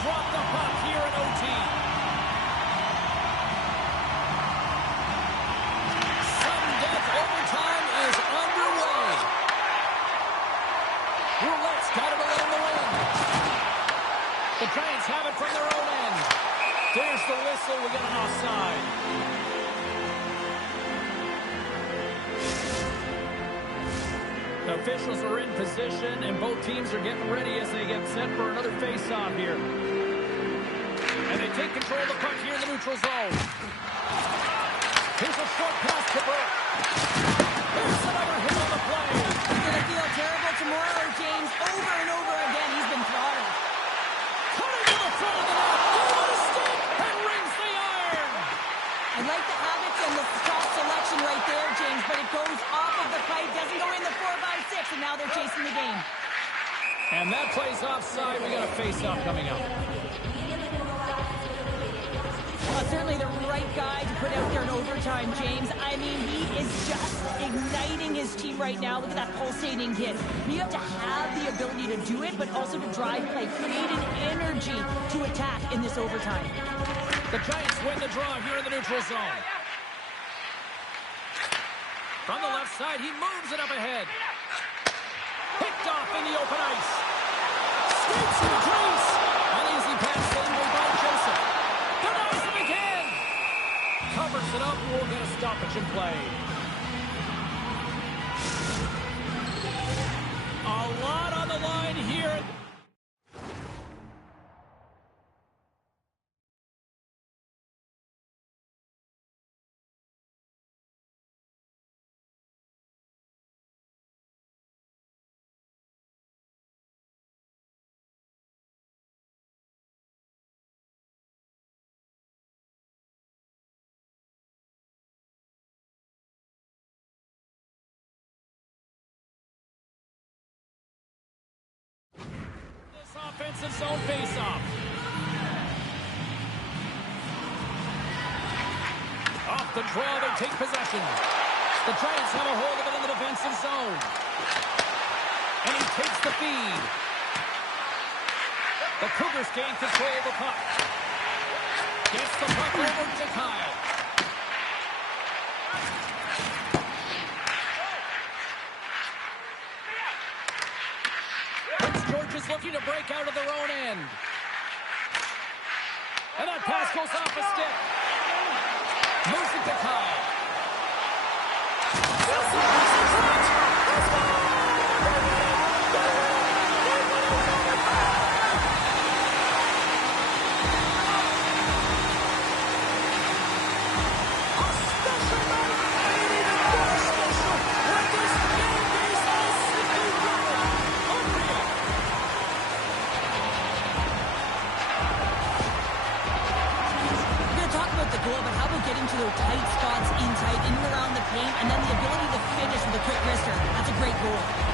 Drop the puck here in OT. Sudden death overtime is underway. Roulette's got it along the wing. The Giants have it from their own end. There's the whistle. We got an offside. The officials are in position, and both teams are getting ready as they get set for another face-off here. And they take control of the puck here in the neutral zone. Here's a short pass to Burke. There's another hit on the play. He's going to feel terrible tomorrow, James. Over and over again, he's been throttled. Coming to the front of the net. Over the stick and rings the iron. I like the habits and the shot selection right there, James, but it goes off of the pipe, doesn't go in the 4-5-6, and now they're chasing the game. And that plays offside. We got a face-off coming up. Certainly the right guy to put out there in overtime, James. I mean, he is just igniting his team right now. Look at that pulsating hit. You have to have the ability to do it, but also to drive play, create an energy to attack in this overtime. The Giants win the draw here in the neutral zone. From the left side, he moves it up ahead. Picked off in the open ice. Skates and drinks. An easy pass in by Joseph. Denies him again. Covers it up. We'll get a stoppage in play. A lot on the line here. Offensive zone face-off. Off the draw, they take possession. The Giants have a hold of it in the defensive zone. And he takes the feed. The Cougars gain control of the puck. Gets the puck over to Kyle. Prince George is looking to break out of their own end. And that pass goes off a stick. Moves it to Kyle. Goal, but how about getting to those tight spots in and around the paint, and then the ability to finish with a quick wrister? That's a great goal.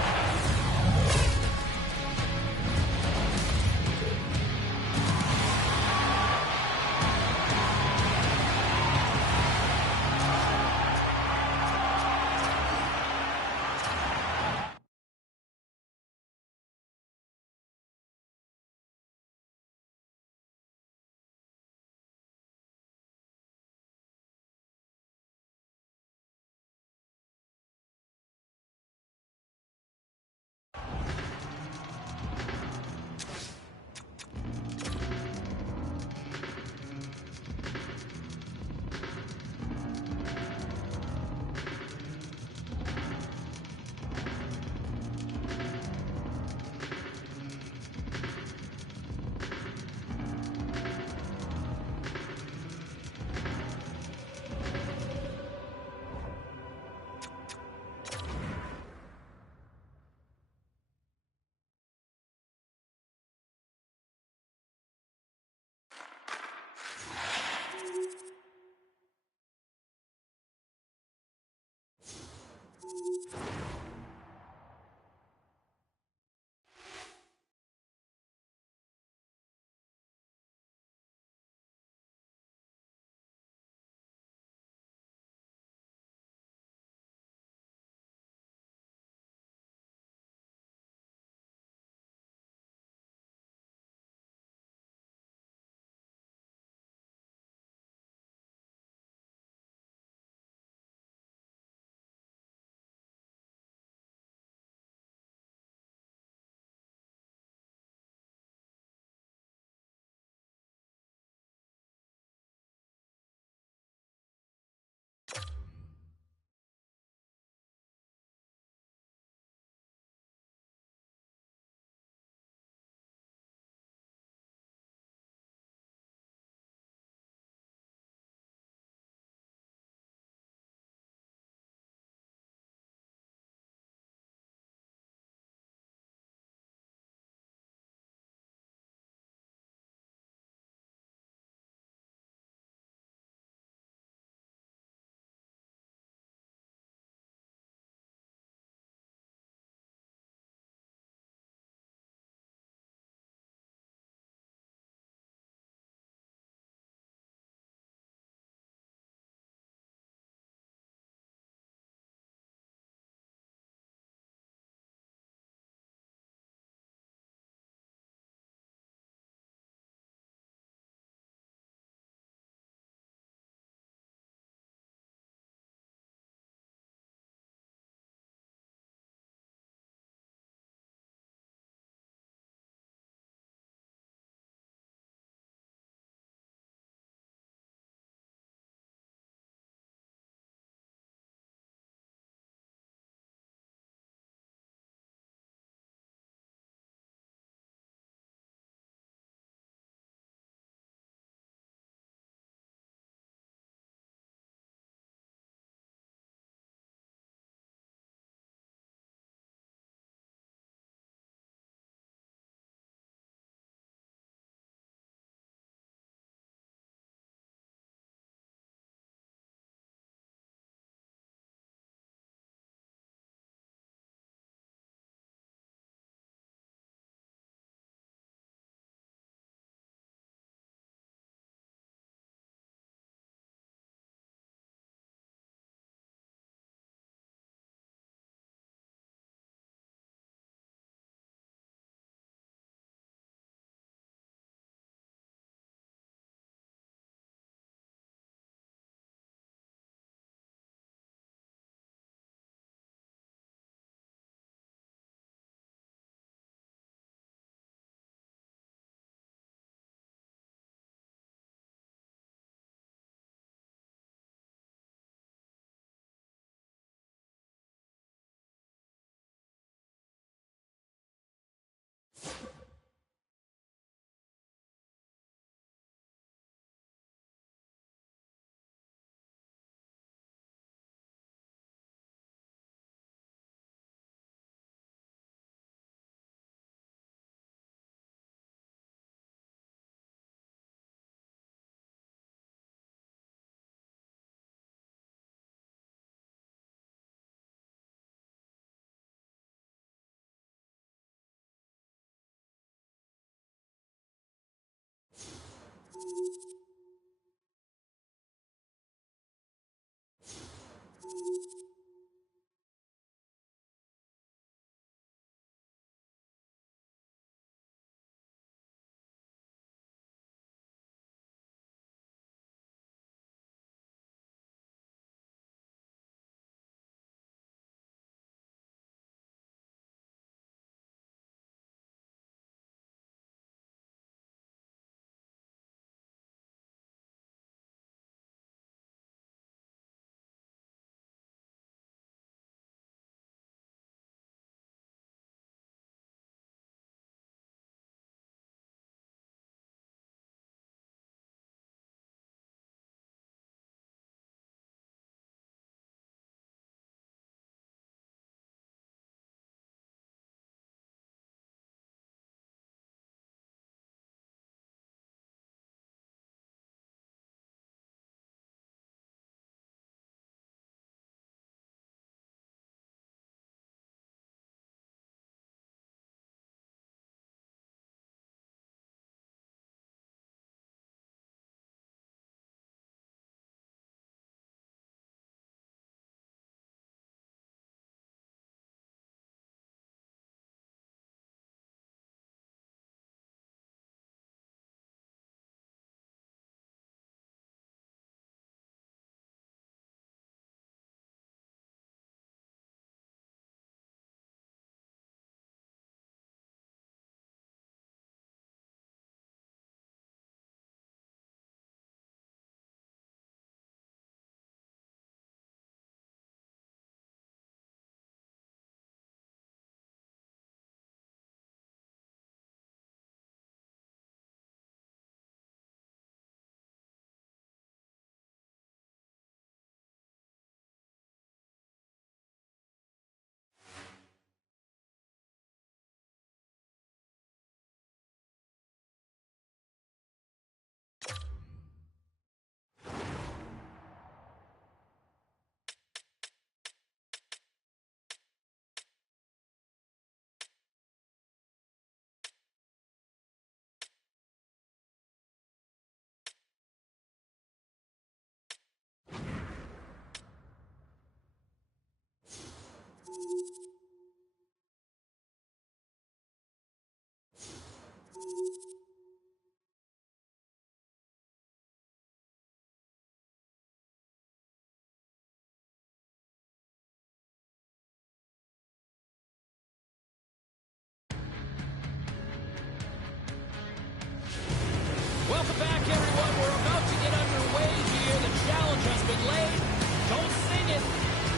Welcome back, everyone. We're about to get underway here. The challenge has been laid. Don't sing it.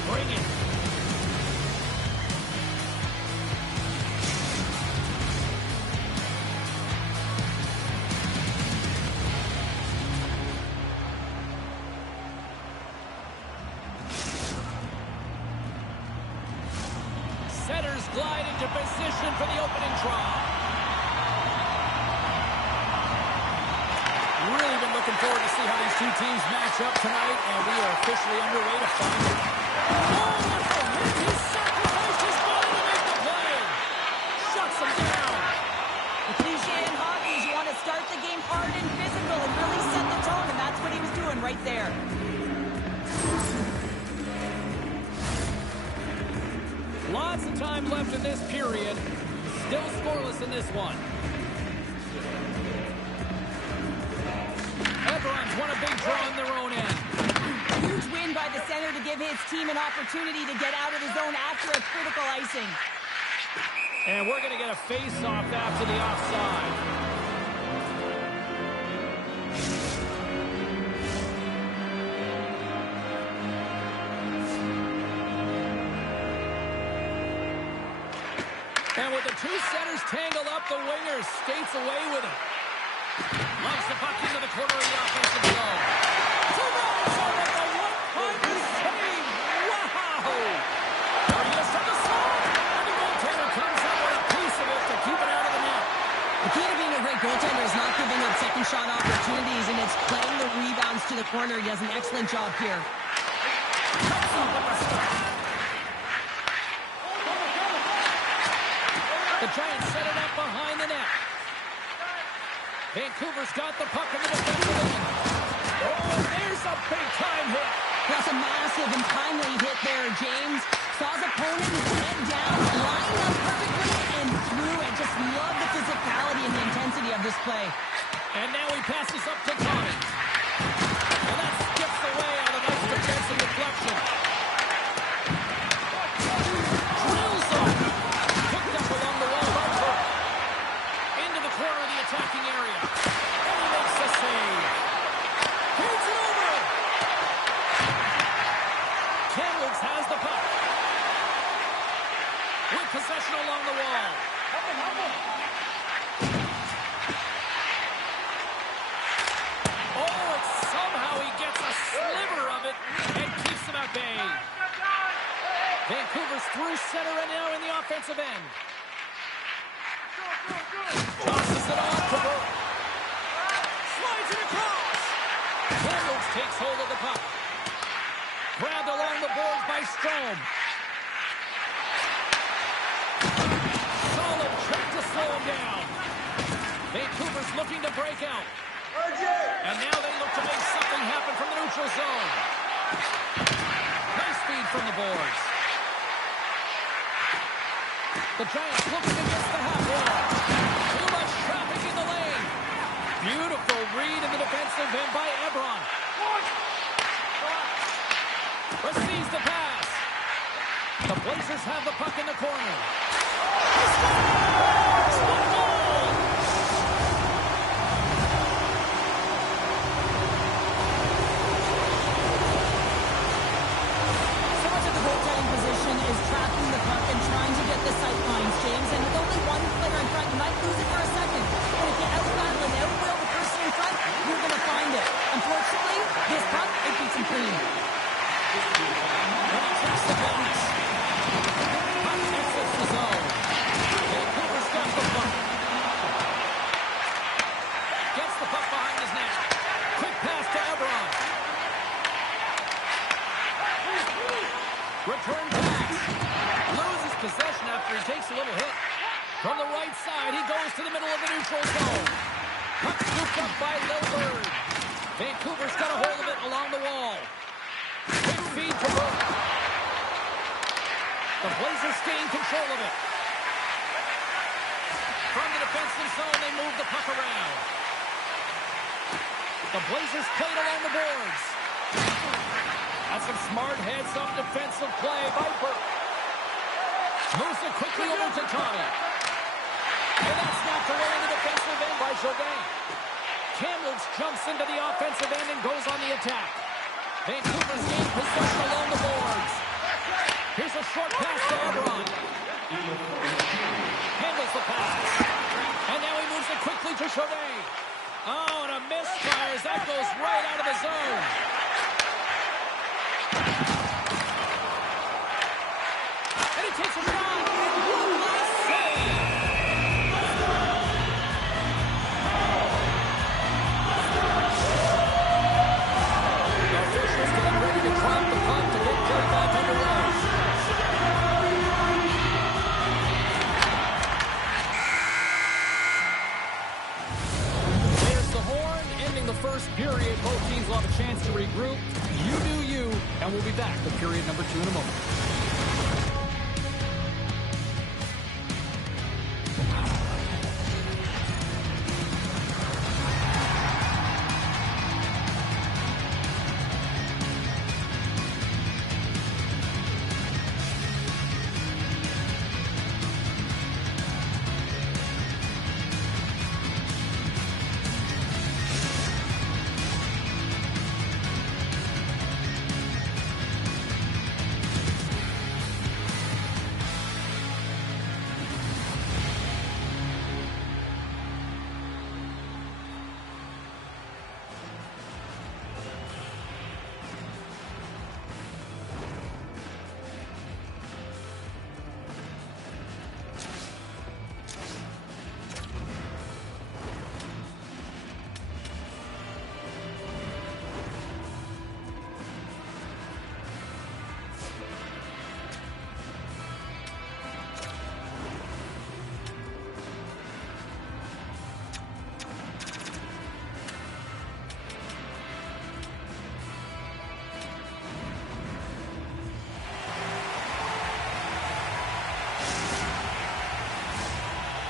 Bring it. Setters glide into position for the opening draw. Really been looking forward to see how these two teams match up tonight, and we are officially underway to find it. Oh, what a hit! He sacrificed his body to make the play! Shuts him down! The cliche in hockey is you want to start the game hard and physical and really set the tone, and that's what he was doing right there. Lots of time left in this period. Still scoreless in this one. Everyone's won a big draw on their own end. Huge win by the center to give his team an opportunity to get out of the zone after a critical icing. And we're going to get a face-off after the offside. And with the two centers tangled up, the winger skates away with it. Loves the puck into the corner of the offensive zone. Toronto with the one-timer save. Wow! Arias from the slot. And the goaltender comes up with a piece of it to keep it out of the net. The key to being a great goaltender is not giving up second shot opportunities, and it's playing the rebounds to the corner. He does an excellent job here. Comes up with the stop. The Giants set it up behind the net. Vancouver's got the puck in the defensive end. Oh, there's a big-time hit. That's a massive and timely hit there, James. Saw his opponent head down, lined up perfectly, and threw it. Just love the physicality and the intensity of this play. And now he passes up to Tommy. And that skips away on a nice defensive deflection. Drills up. Picked up along the wall by Burke. Into the corner of the attacking area. And he makes the save. Here's it over. Kamloops has the puck. With possession along the wall. Oh, and somehow he gets a sliver of it and keeps him at bay. Vancouver's through center and now in the offensive end. Tosses it off to Burke. Slides it across. Kamloops takes hold of the puck. Grabbed along the boards by Strome. Solid check to slow him down. Vancouver's looking to break out. And now they look to make something happen from the neutral zone. Nice feed from the boards. The Giants looking against the half wall. Too much traffic in the lane. Beautiful read in the defensive end by Ebron. Receives the pass. The Blazers have the puck in the corner. Someone at the goaltending position is tracking the puck and trying to get the sight lines, James. And with only one player in front, you might lose it for a second. And if you out-battle and out-will the person in front, you're going to find it. Unfortunately, this puck, it beats him clean. And he takes the pass. Puck exits the zone. Vancouver's got the puck. Gets the puck behind his net. Quick pass to Ebron. Return pass. Loses possession after he takes a little hit. From the right side, he goes to the middle of the neutral zone. Puck scooped up by Lillard. Vancouver's got a hold of it along the wall. Quick feed to Burke. The Blazers gain control of it. From the defensive zone, they move the puck around. The Blazers played along the boards. That's some smart heads-up defensive play by Burke. Moves it quickly over to Tommy. And that's knocked away in the defensive end by Jourdain. Kamloops jumps into the offensive end and goes on the attack. Vancouver's gained possession along the boards. Here's a short pass to Ebron. Handles the pass. And now he moves it quickly to Jourdain. Oh, and a misfire as that goes right out of the zone. And he takes a shot. Nice save. The officials getting ready to drop the puck to get play back underway.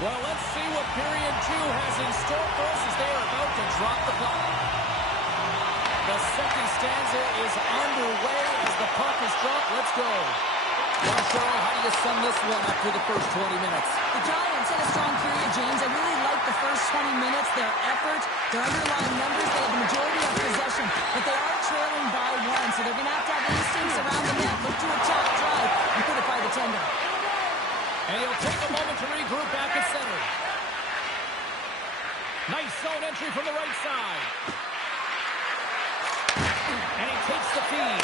Well, let's see what period 2 has in store for us as they are about to drop the puck. The second stanza is underway as the puck is dropped. Let's go. Well, Cheryl, how do you sum this one up through the first 20 minutes? The Giants had a strong period, James. I really liked the first 20 minutes, their effort, their underlying numbers. They have the majority of possession, but they are trailing by 1, so they're going to have instincts around the net. Look to attack, drive, and put it by the tender. And he'll take a moment to regroup back at center. Nice zone entry from the right side. And he takes the feed.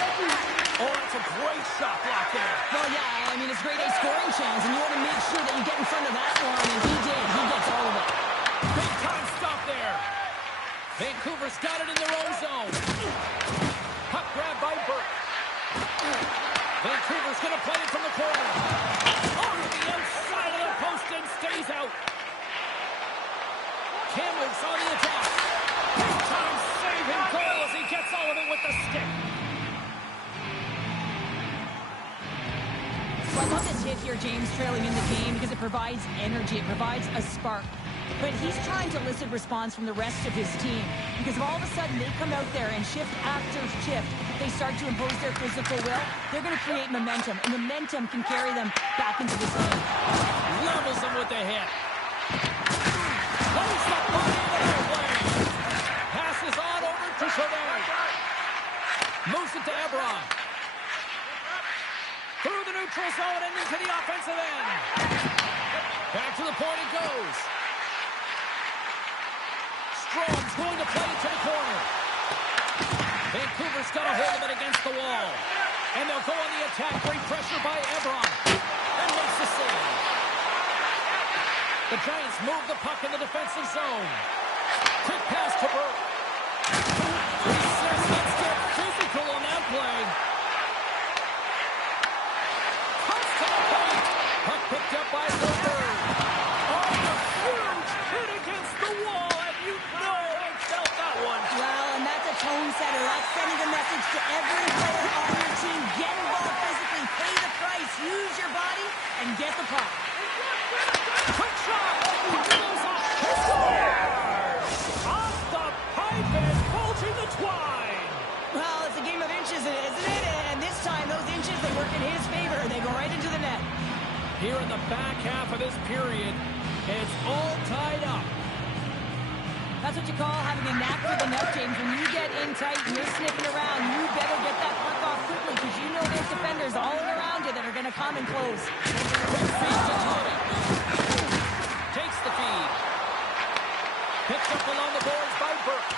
Oh, that's a great shot block there. Well, yeah, I mean, it's grade A scoring chance, and you want to make sure that you get in front of that one, and he did. He gets all of it. Big time stop there. Vancouver's got it in their own zone. Puck grab by Burke. Vancouver's going to play it from the corner. On the outside of the post and stays out. Campbell's on the attack. Big time save and goal as he gets all of it with the stick. So I love this hit here, James, trailing in the game because it provides energy. It provides a spark. But he's trying to elicit response from the rest of his team because if all of a sudden they come out there and shift after shift, they start to impose their physical will, they're going to create momentum, and momentum can carry them back into the zone. Levels them with the hit. Plays the body into their way. Passes on over to Chauvet. Moves it to Ebron. Through the neutral zone and into the offensive end. Back to the point it goes. Strom's going to play it to the corner. Vancouver's got a hold of it against the wall. And they'll go on the attack. Great pressure by Ebron. And makes the save. The Giants move the puck in the defensive zone. Quick pass to Burke. He says, let's get physical on that play. Pucks to the paint. Puck picked up by Silver. Oh, a huge hit against the wall, and you know they felt that one. Well, and that's a tone setter. That's sending a message to every player on your team. Get involved physically, pay the price, use your body, and get the puck. Quick shot. Puck goes off. He scores! Off the pipe and bulging the twine. Well, it's a game of inches, isn't it? And this time, those inches, they work in his favor. They go right into the net. Here in the back half of this period, it's all tied up. That's what you call having a knack for the net, James. When you get in tight and you're sniffing around, you better get that puck off quickly because you know there's defenders all around you that are going to come and close. Quick feed to Tony. Takes the feed. Picked up along the boards by Burke.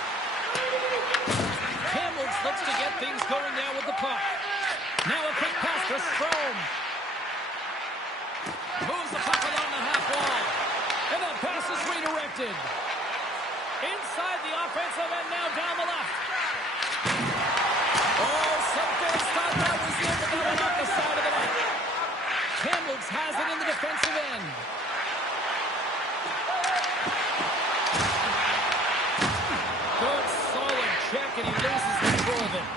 Campbell looks to get things going now with the puck. Now a quick pass to Strome. Moves the puck along the half wall. And that pass is redirected. Inside the offensive end, now down the left. Oh, some fans thought that was it, but that went off the side of the net. Campbell has it in the defensive end. Good, solid check, and he loses control of it.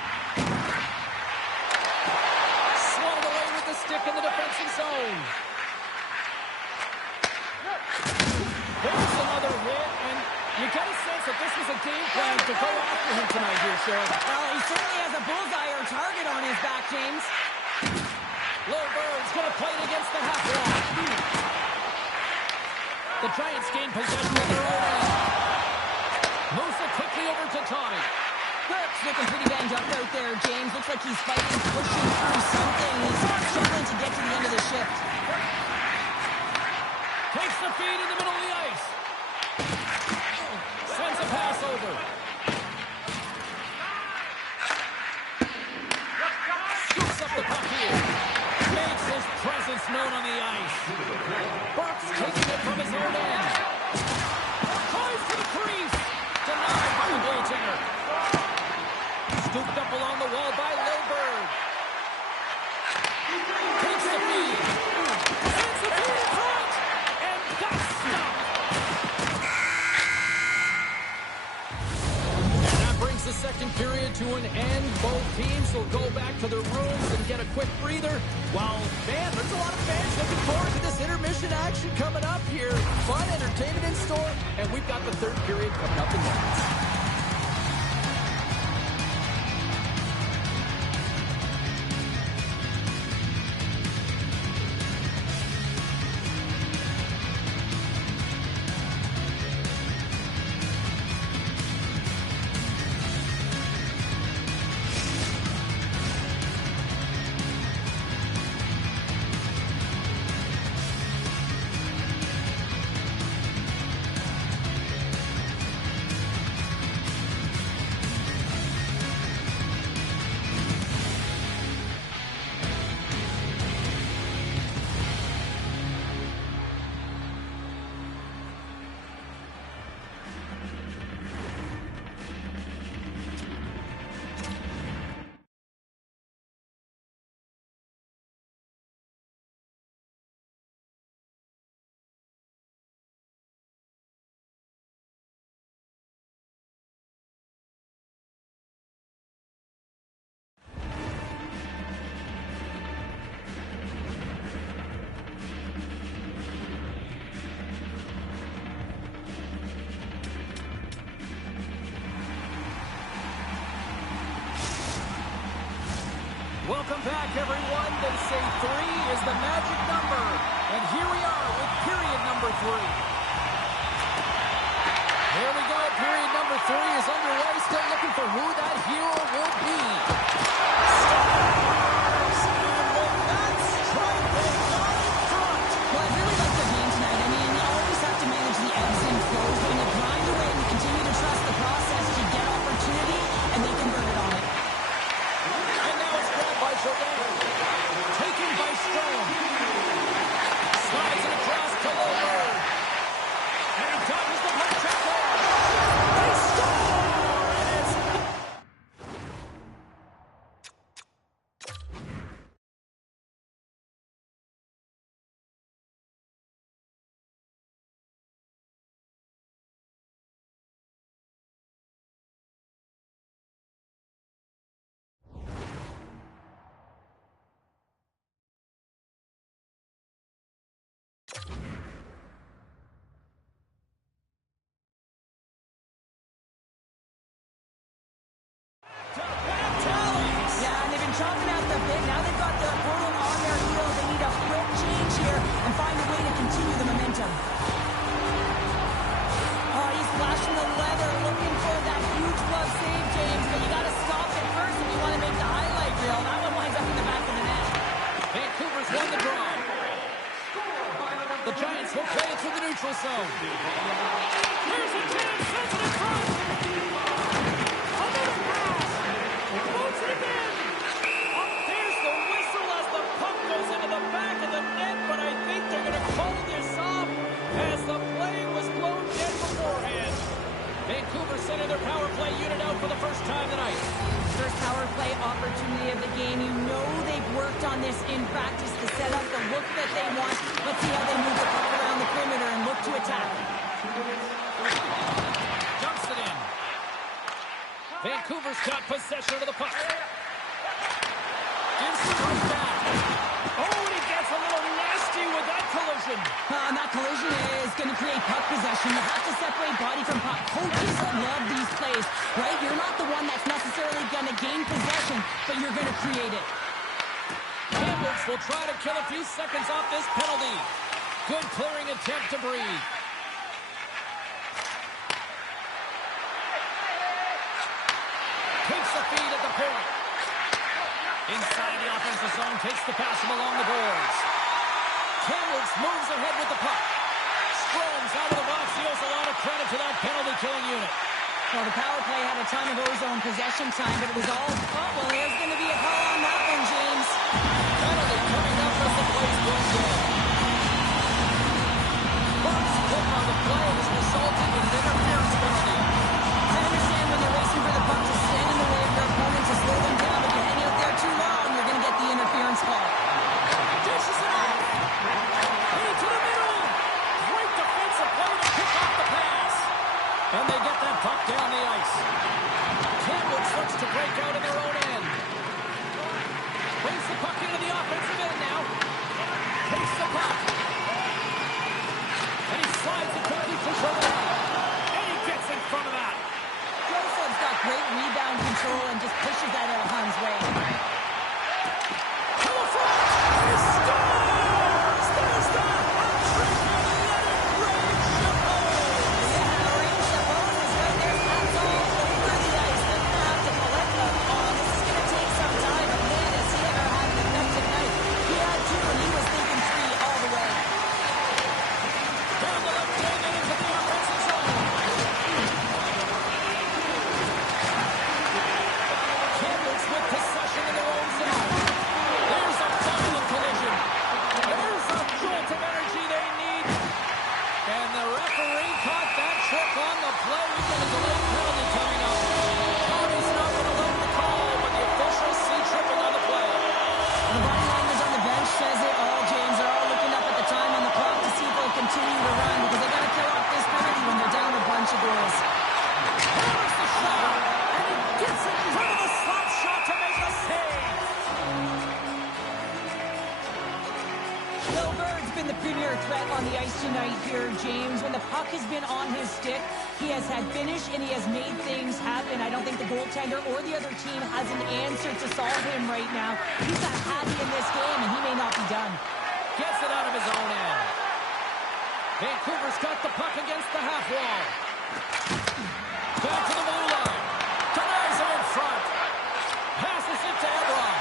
Swung away with the stick in the defensive zone. There's another hit, and you get a sense that this was a game plan to go after him tonight here, Cheryl. Well, he certainly has a bullseye or target on his back, James. Lilbert's going to play it against the half wall. The Giants gain possession of their own end. Moves it quickly over to Tony. Burke's looking pretty banged up out there, James. Looks like he's fighting, pushing through something. He's struggling to get to the end of the shift. Takes the feed in the middle of the ice. Sends a pass over. Scoops up the puck here. Makes his presence known on the ice. Burke's taking it from his own end. Tries to the crease. Denied by the goaltender. Scooped up along the wall by Lilberg. Takes the feed. Sends the feed in front. And that's stopped. And that brings the second period to an end. Both teams will go back to their rooms and get a quick breather. While, man, there's a lot of fans looking forward to this intermission action coming up here. Fun entertainment in store, and we've got the third period coming up in minutes. Welcome back, everyone. They say 3 is the magic number. And here we are with period number 3. Here we go. Period number 3 is underway. Still looking for who that hero will be. Stars! And with that strike, they got in front. Well, I really like their game tonight. I mean, you always have to manage the ebbs and flows, but when you grind away and you continue to trust the process, you get opportunity, and they convert it on it. Taken by Strome. Slides it across to Lover. And he dodges the punch checker. They score! And it's... Yeah, and they've been chopping out the bit. Now they've got the opponent on their heels. They need a quick change here and find a way to continue the momentum. Oh, he's flashing the leather, looking for that huge glove save, James, but you got to stop it first if you want to make the highlight reel. That one winds up in the back of the net. Vancouver's won the draw. The Giants will play it to the neutral zone. Here's a chance, sends it in front. Another pass. Moves it again. Up there's the whistle as the puck goes into the back of the net, but I think they're going to call this off as the play was blown dead beforehand. Vancouver sending their power play unit out for the first time tonight. First power play opportunity of the game. You know they've worked on this in practice to set up the look that they want. Let's see how they move the puck around the perimeter and look to attack. Dumps it in. Vancouver's got possession of the puck. Gives it right back. Oh, and he gets a little nasty with that collision. And that collision is going to create puck possession. You have to separate body from puck. Coaches love these plays, right? You're not the one that's necessarily going to gain possession, but you're going to create it. Kamloops will try to kill a few seconds off this penalty. Good clearing attempt to breathe. Takes the feed at the point. Inside the offensive zone, takes the pass from along the boards. Kamloops moves ahead with the puck. Strome's out of the box. He owes a lot of credit to that penalty-killing unit. Well, the power play had a ton of ozone possession time, but it was all... Oh, well, there's going to be a call on that one, James. Penalty coming up as the play's going down. Buck's clip on the play has resulted in an interference penalty. I understand when they're racing for the puck to stand in the way of their opponent to slow them down, but you hang out there too long, you're going to get the interference call. Dishes it off. Into the middle. Great defensive play to pick off the pass. And they get that puck down the ice. Kamloops looks to break out in their own end. Brings the puck into the offensive end now. Takes that on the ice tonight here, James. When the puck has been on his stick, he has had finish and he has made things happen. I don't think the goaltender or the other team has an answer to solve him right now. He's not happy in this game, and he may not be done. Gets it out of his own end. Vancouver's got the puck against the half wall. Back to the blue line. Denies him in front. Passes it to Ebron.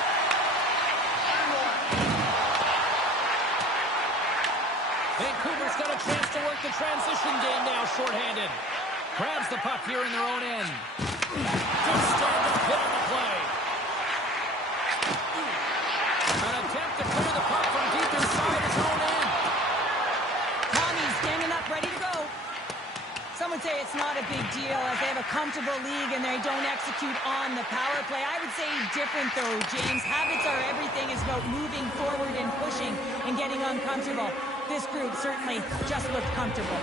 Vancouver's got a chance to work the transition game now, shorthanded. Grabs the puck here in their own end. Good stand-up hit on the play. An attempt to clear the puck from deep inside his own end. Tommy standing up, ready to go. Some would say it's not a big deal as they have a comfortable league and they don't execute on the power play. I would say different though, James. Habits are everything. It's about moving forward and pushing and getting uncomfortable. This group certainly just looked comfortable.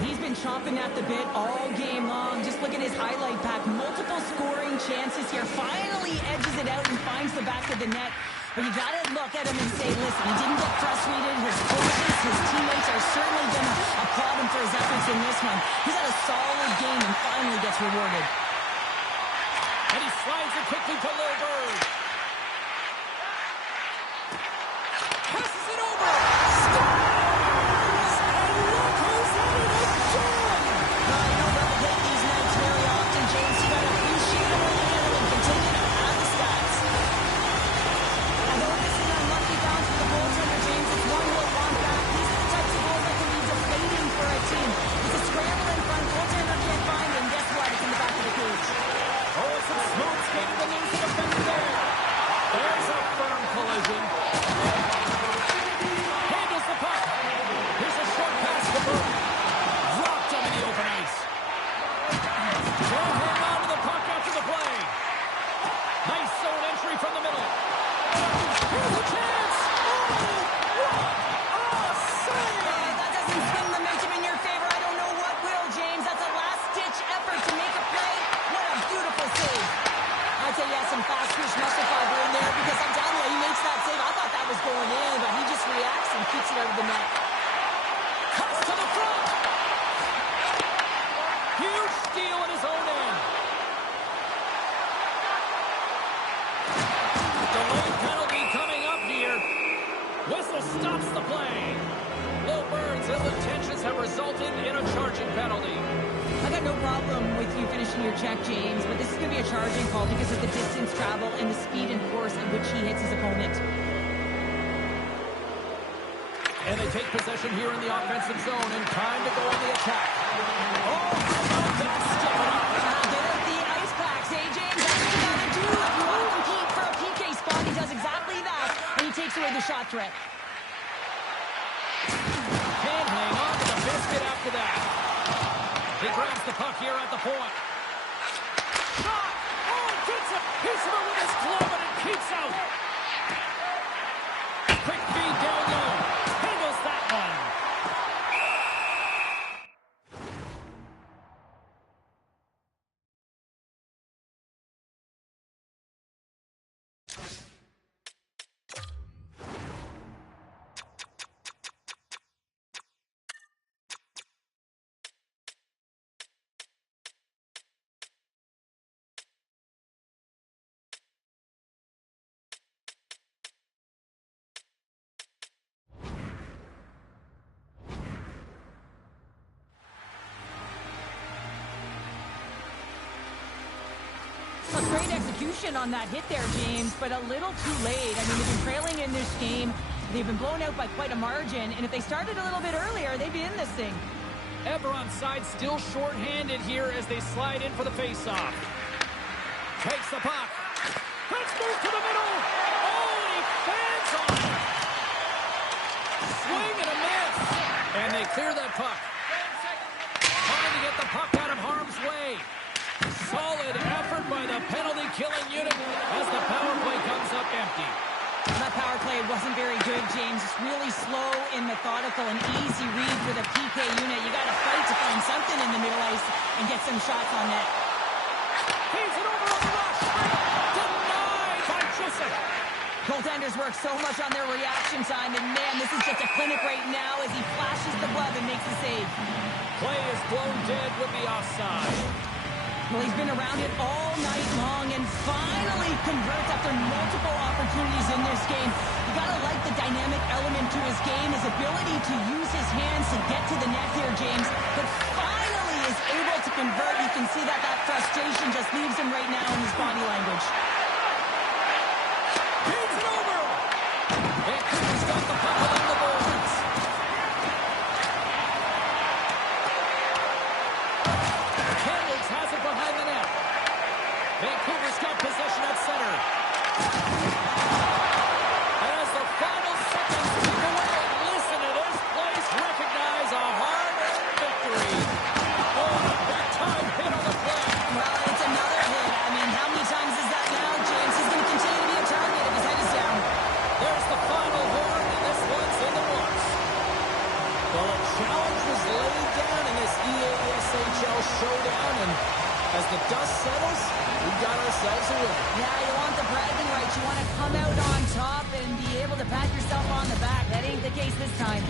He's been chomping at the bit all game long. Just look at his highlight pack. Multiple scoring chances here. Finally edges it out and finds the back of the net. But you got to look at him and say, listen, he didn't get frustrated. His coaches, his teammates are certainly going to applaud him for his efforts in this one. He's had a solid game and finally gets rewarded. And he slides it quickly to Lil Bird. Passes it over. Scores! And look who's at it again! You don't replicate these nights very often, James. You got to appreciate him and continue to have the stats. Although this is an unlucky bounce for the goaltender, James, it's one we'll want back. These are the types of goals that can be deflating for a team. It's a scramble in front, goaltender can't find it, and guess what? It's in the back of the cage. Oh, it's a smooth skating to lose the defender there. There's a firm collision. Handles the puck. Here's a short pass to Bird. Dropped on the open ice. They'll hang on to the puck after the play. Nice zone entry from the middle. Here's a chance. Oh, what a save! That doesn't swing the momentum in your favor. I don't know what will, James. That's a last-ditch effort to make a play. What a beautiful save. I'd say he has some fast-twitch muscle fiber in there because I'm telling you, he makes that save. I thought that was going in, but he just reacts and keeps it out of the net. Cuts to the front. Huge steal at his own end. Delayed penalty coming up here. Whistle stops the play. Lil Bird's ill intentions have resulted in a charging penalty. I got no problem with you finishing your check, James, but this is going to be a charging call because of the distance travel and the speed and force at which he hits his opponent. And they take possession here in the offensive zone, and time to go on the attack. Oh, how about that stick it up? Get out the ice packs, hey, James? That's what you got to do. If you want to compete for a PK spot, he does exactly that, and he takes away the shot threat. Can't hang on to the biscuit after that. He grabs the puck here at the point. Shot! Oh, gets a piece of it with his glove, and it keeps out. Quick feed down low. Handles that one. A great execution on that hit there, James, but a little too late. I mean, they've been trailing in this game. They've been blown out by quite a margin, and if they started a little bit earlier, they'd be in this thing. Ebron's side still short-handed here as they slide in for the face-off. Takes the puck. Let's move to the middle. Oh, and he fans on it. Swing and a miss. And they clear that puck. Trying to get the puck out of harm's way. Solid effort by the penalty-killing unit as the power play comes up empty. That power play wasn't very good, James. It's really slow and methodical, an easy read for the PK unit. You got to fight to find something in the middle ice and get some shots on net. 'Feeds it over on the rush. Denied by Jusic. Goaltenders work so much on their reaction time, and man, this is just a clinic right now as he flashes the glove and makes the save. Play is blown dead with the offside. Well, he's been around it all night long and finally converts after multiple opportunities in this game. You gotta like the dynamic element to his game, his ability to use his hands to get to the net here, James. But finally is able to convert. You can see that frustration just leaves him right now in his body language. Beats it over! Vancouver's got the puck along the boards. Kamloops has it behind the net. Vancouver's got possession at center. And as the final seconds tick away, listen to this place recognize a hard-earned victory. Oh, a big-time hit on the play. Well, it's another hit. I mean, how many times is that now, James? He's going to continue to be a target if his head is down. There's the final horn, and this one's in the works. Well, a challenge was laid down in this EASHL showdown, and as the dust settles, we've got ourselves a winner. Yeah, you want the bragging rights. You want to come out on top and be able to pat yourself on the back. That ain't the case this time.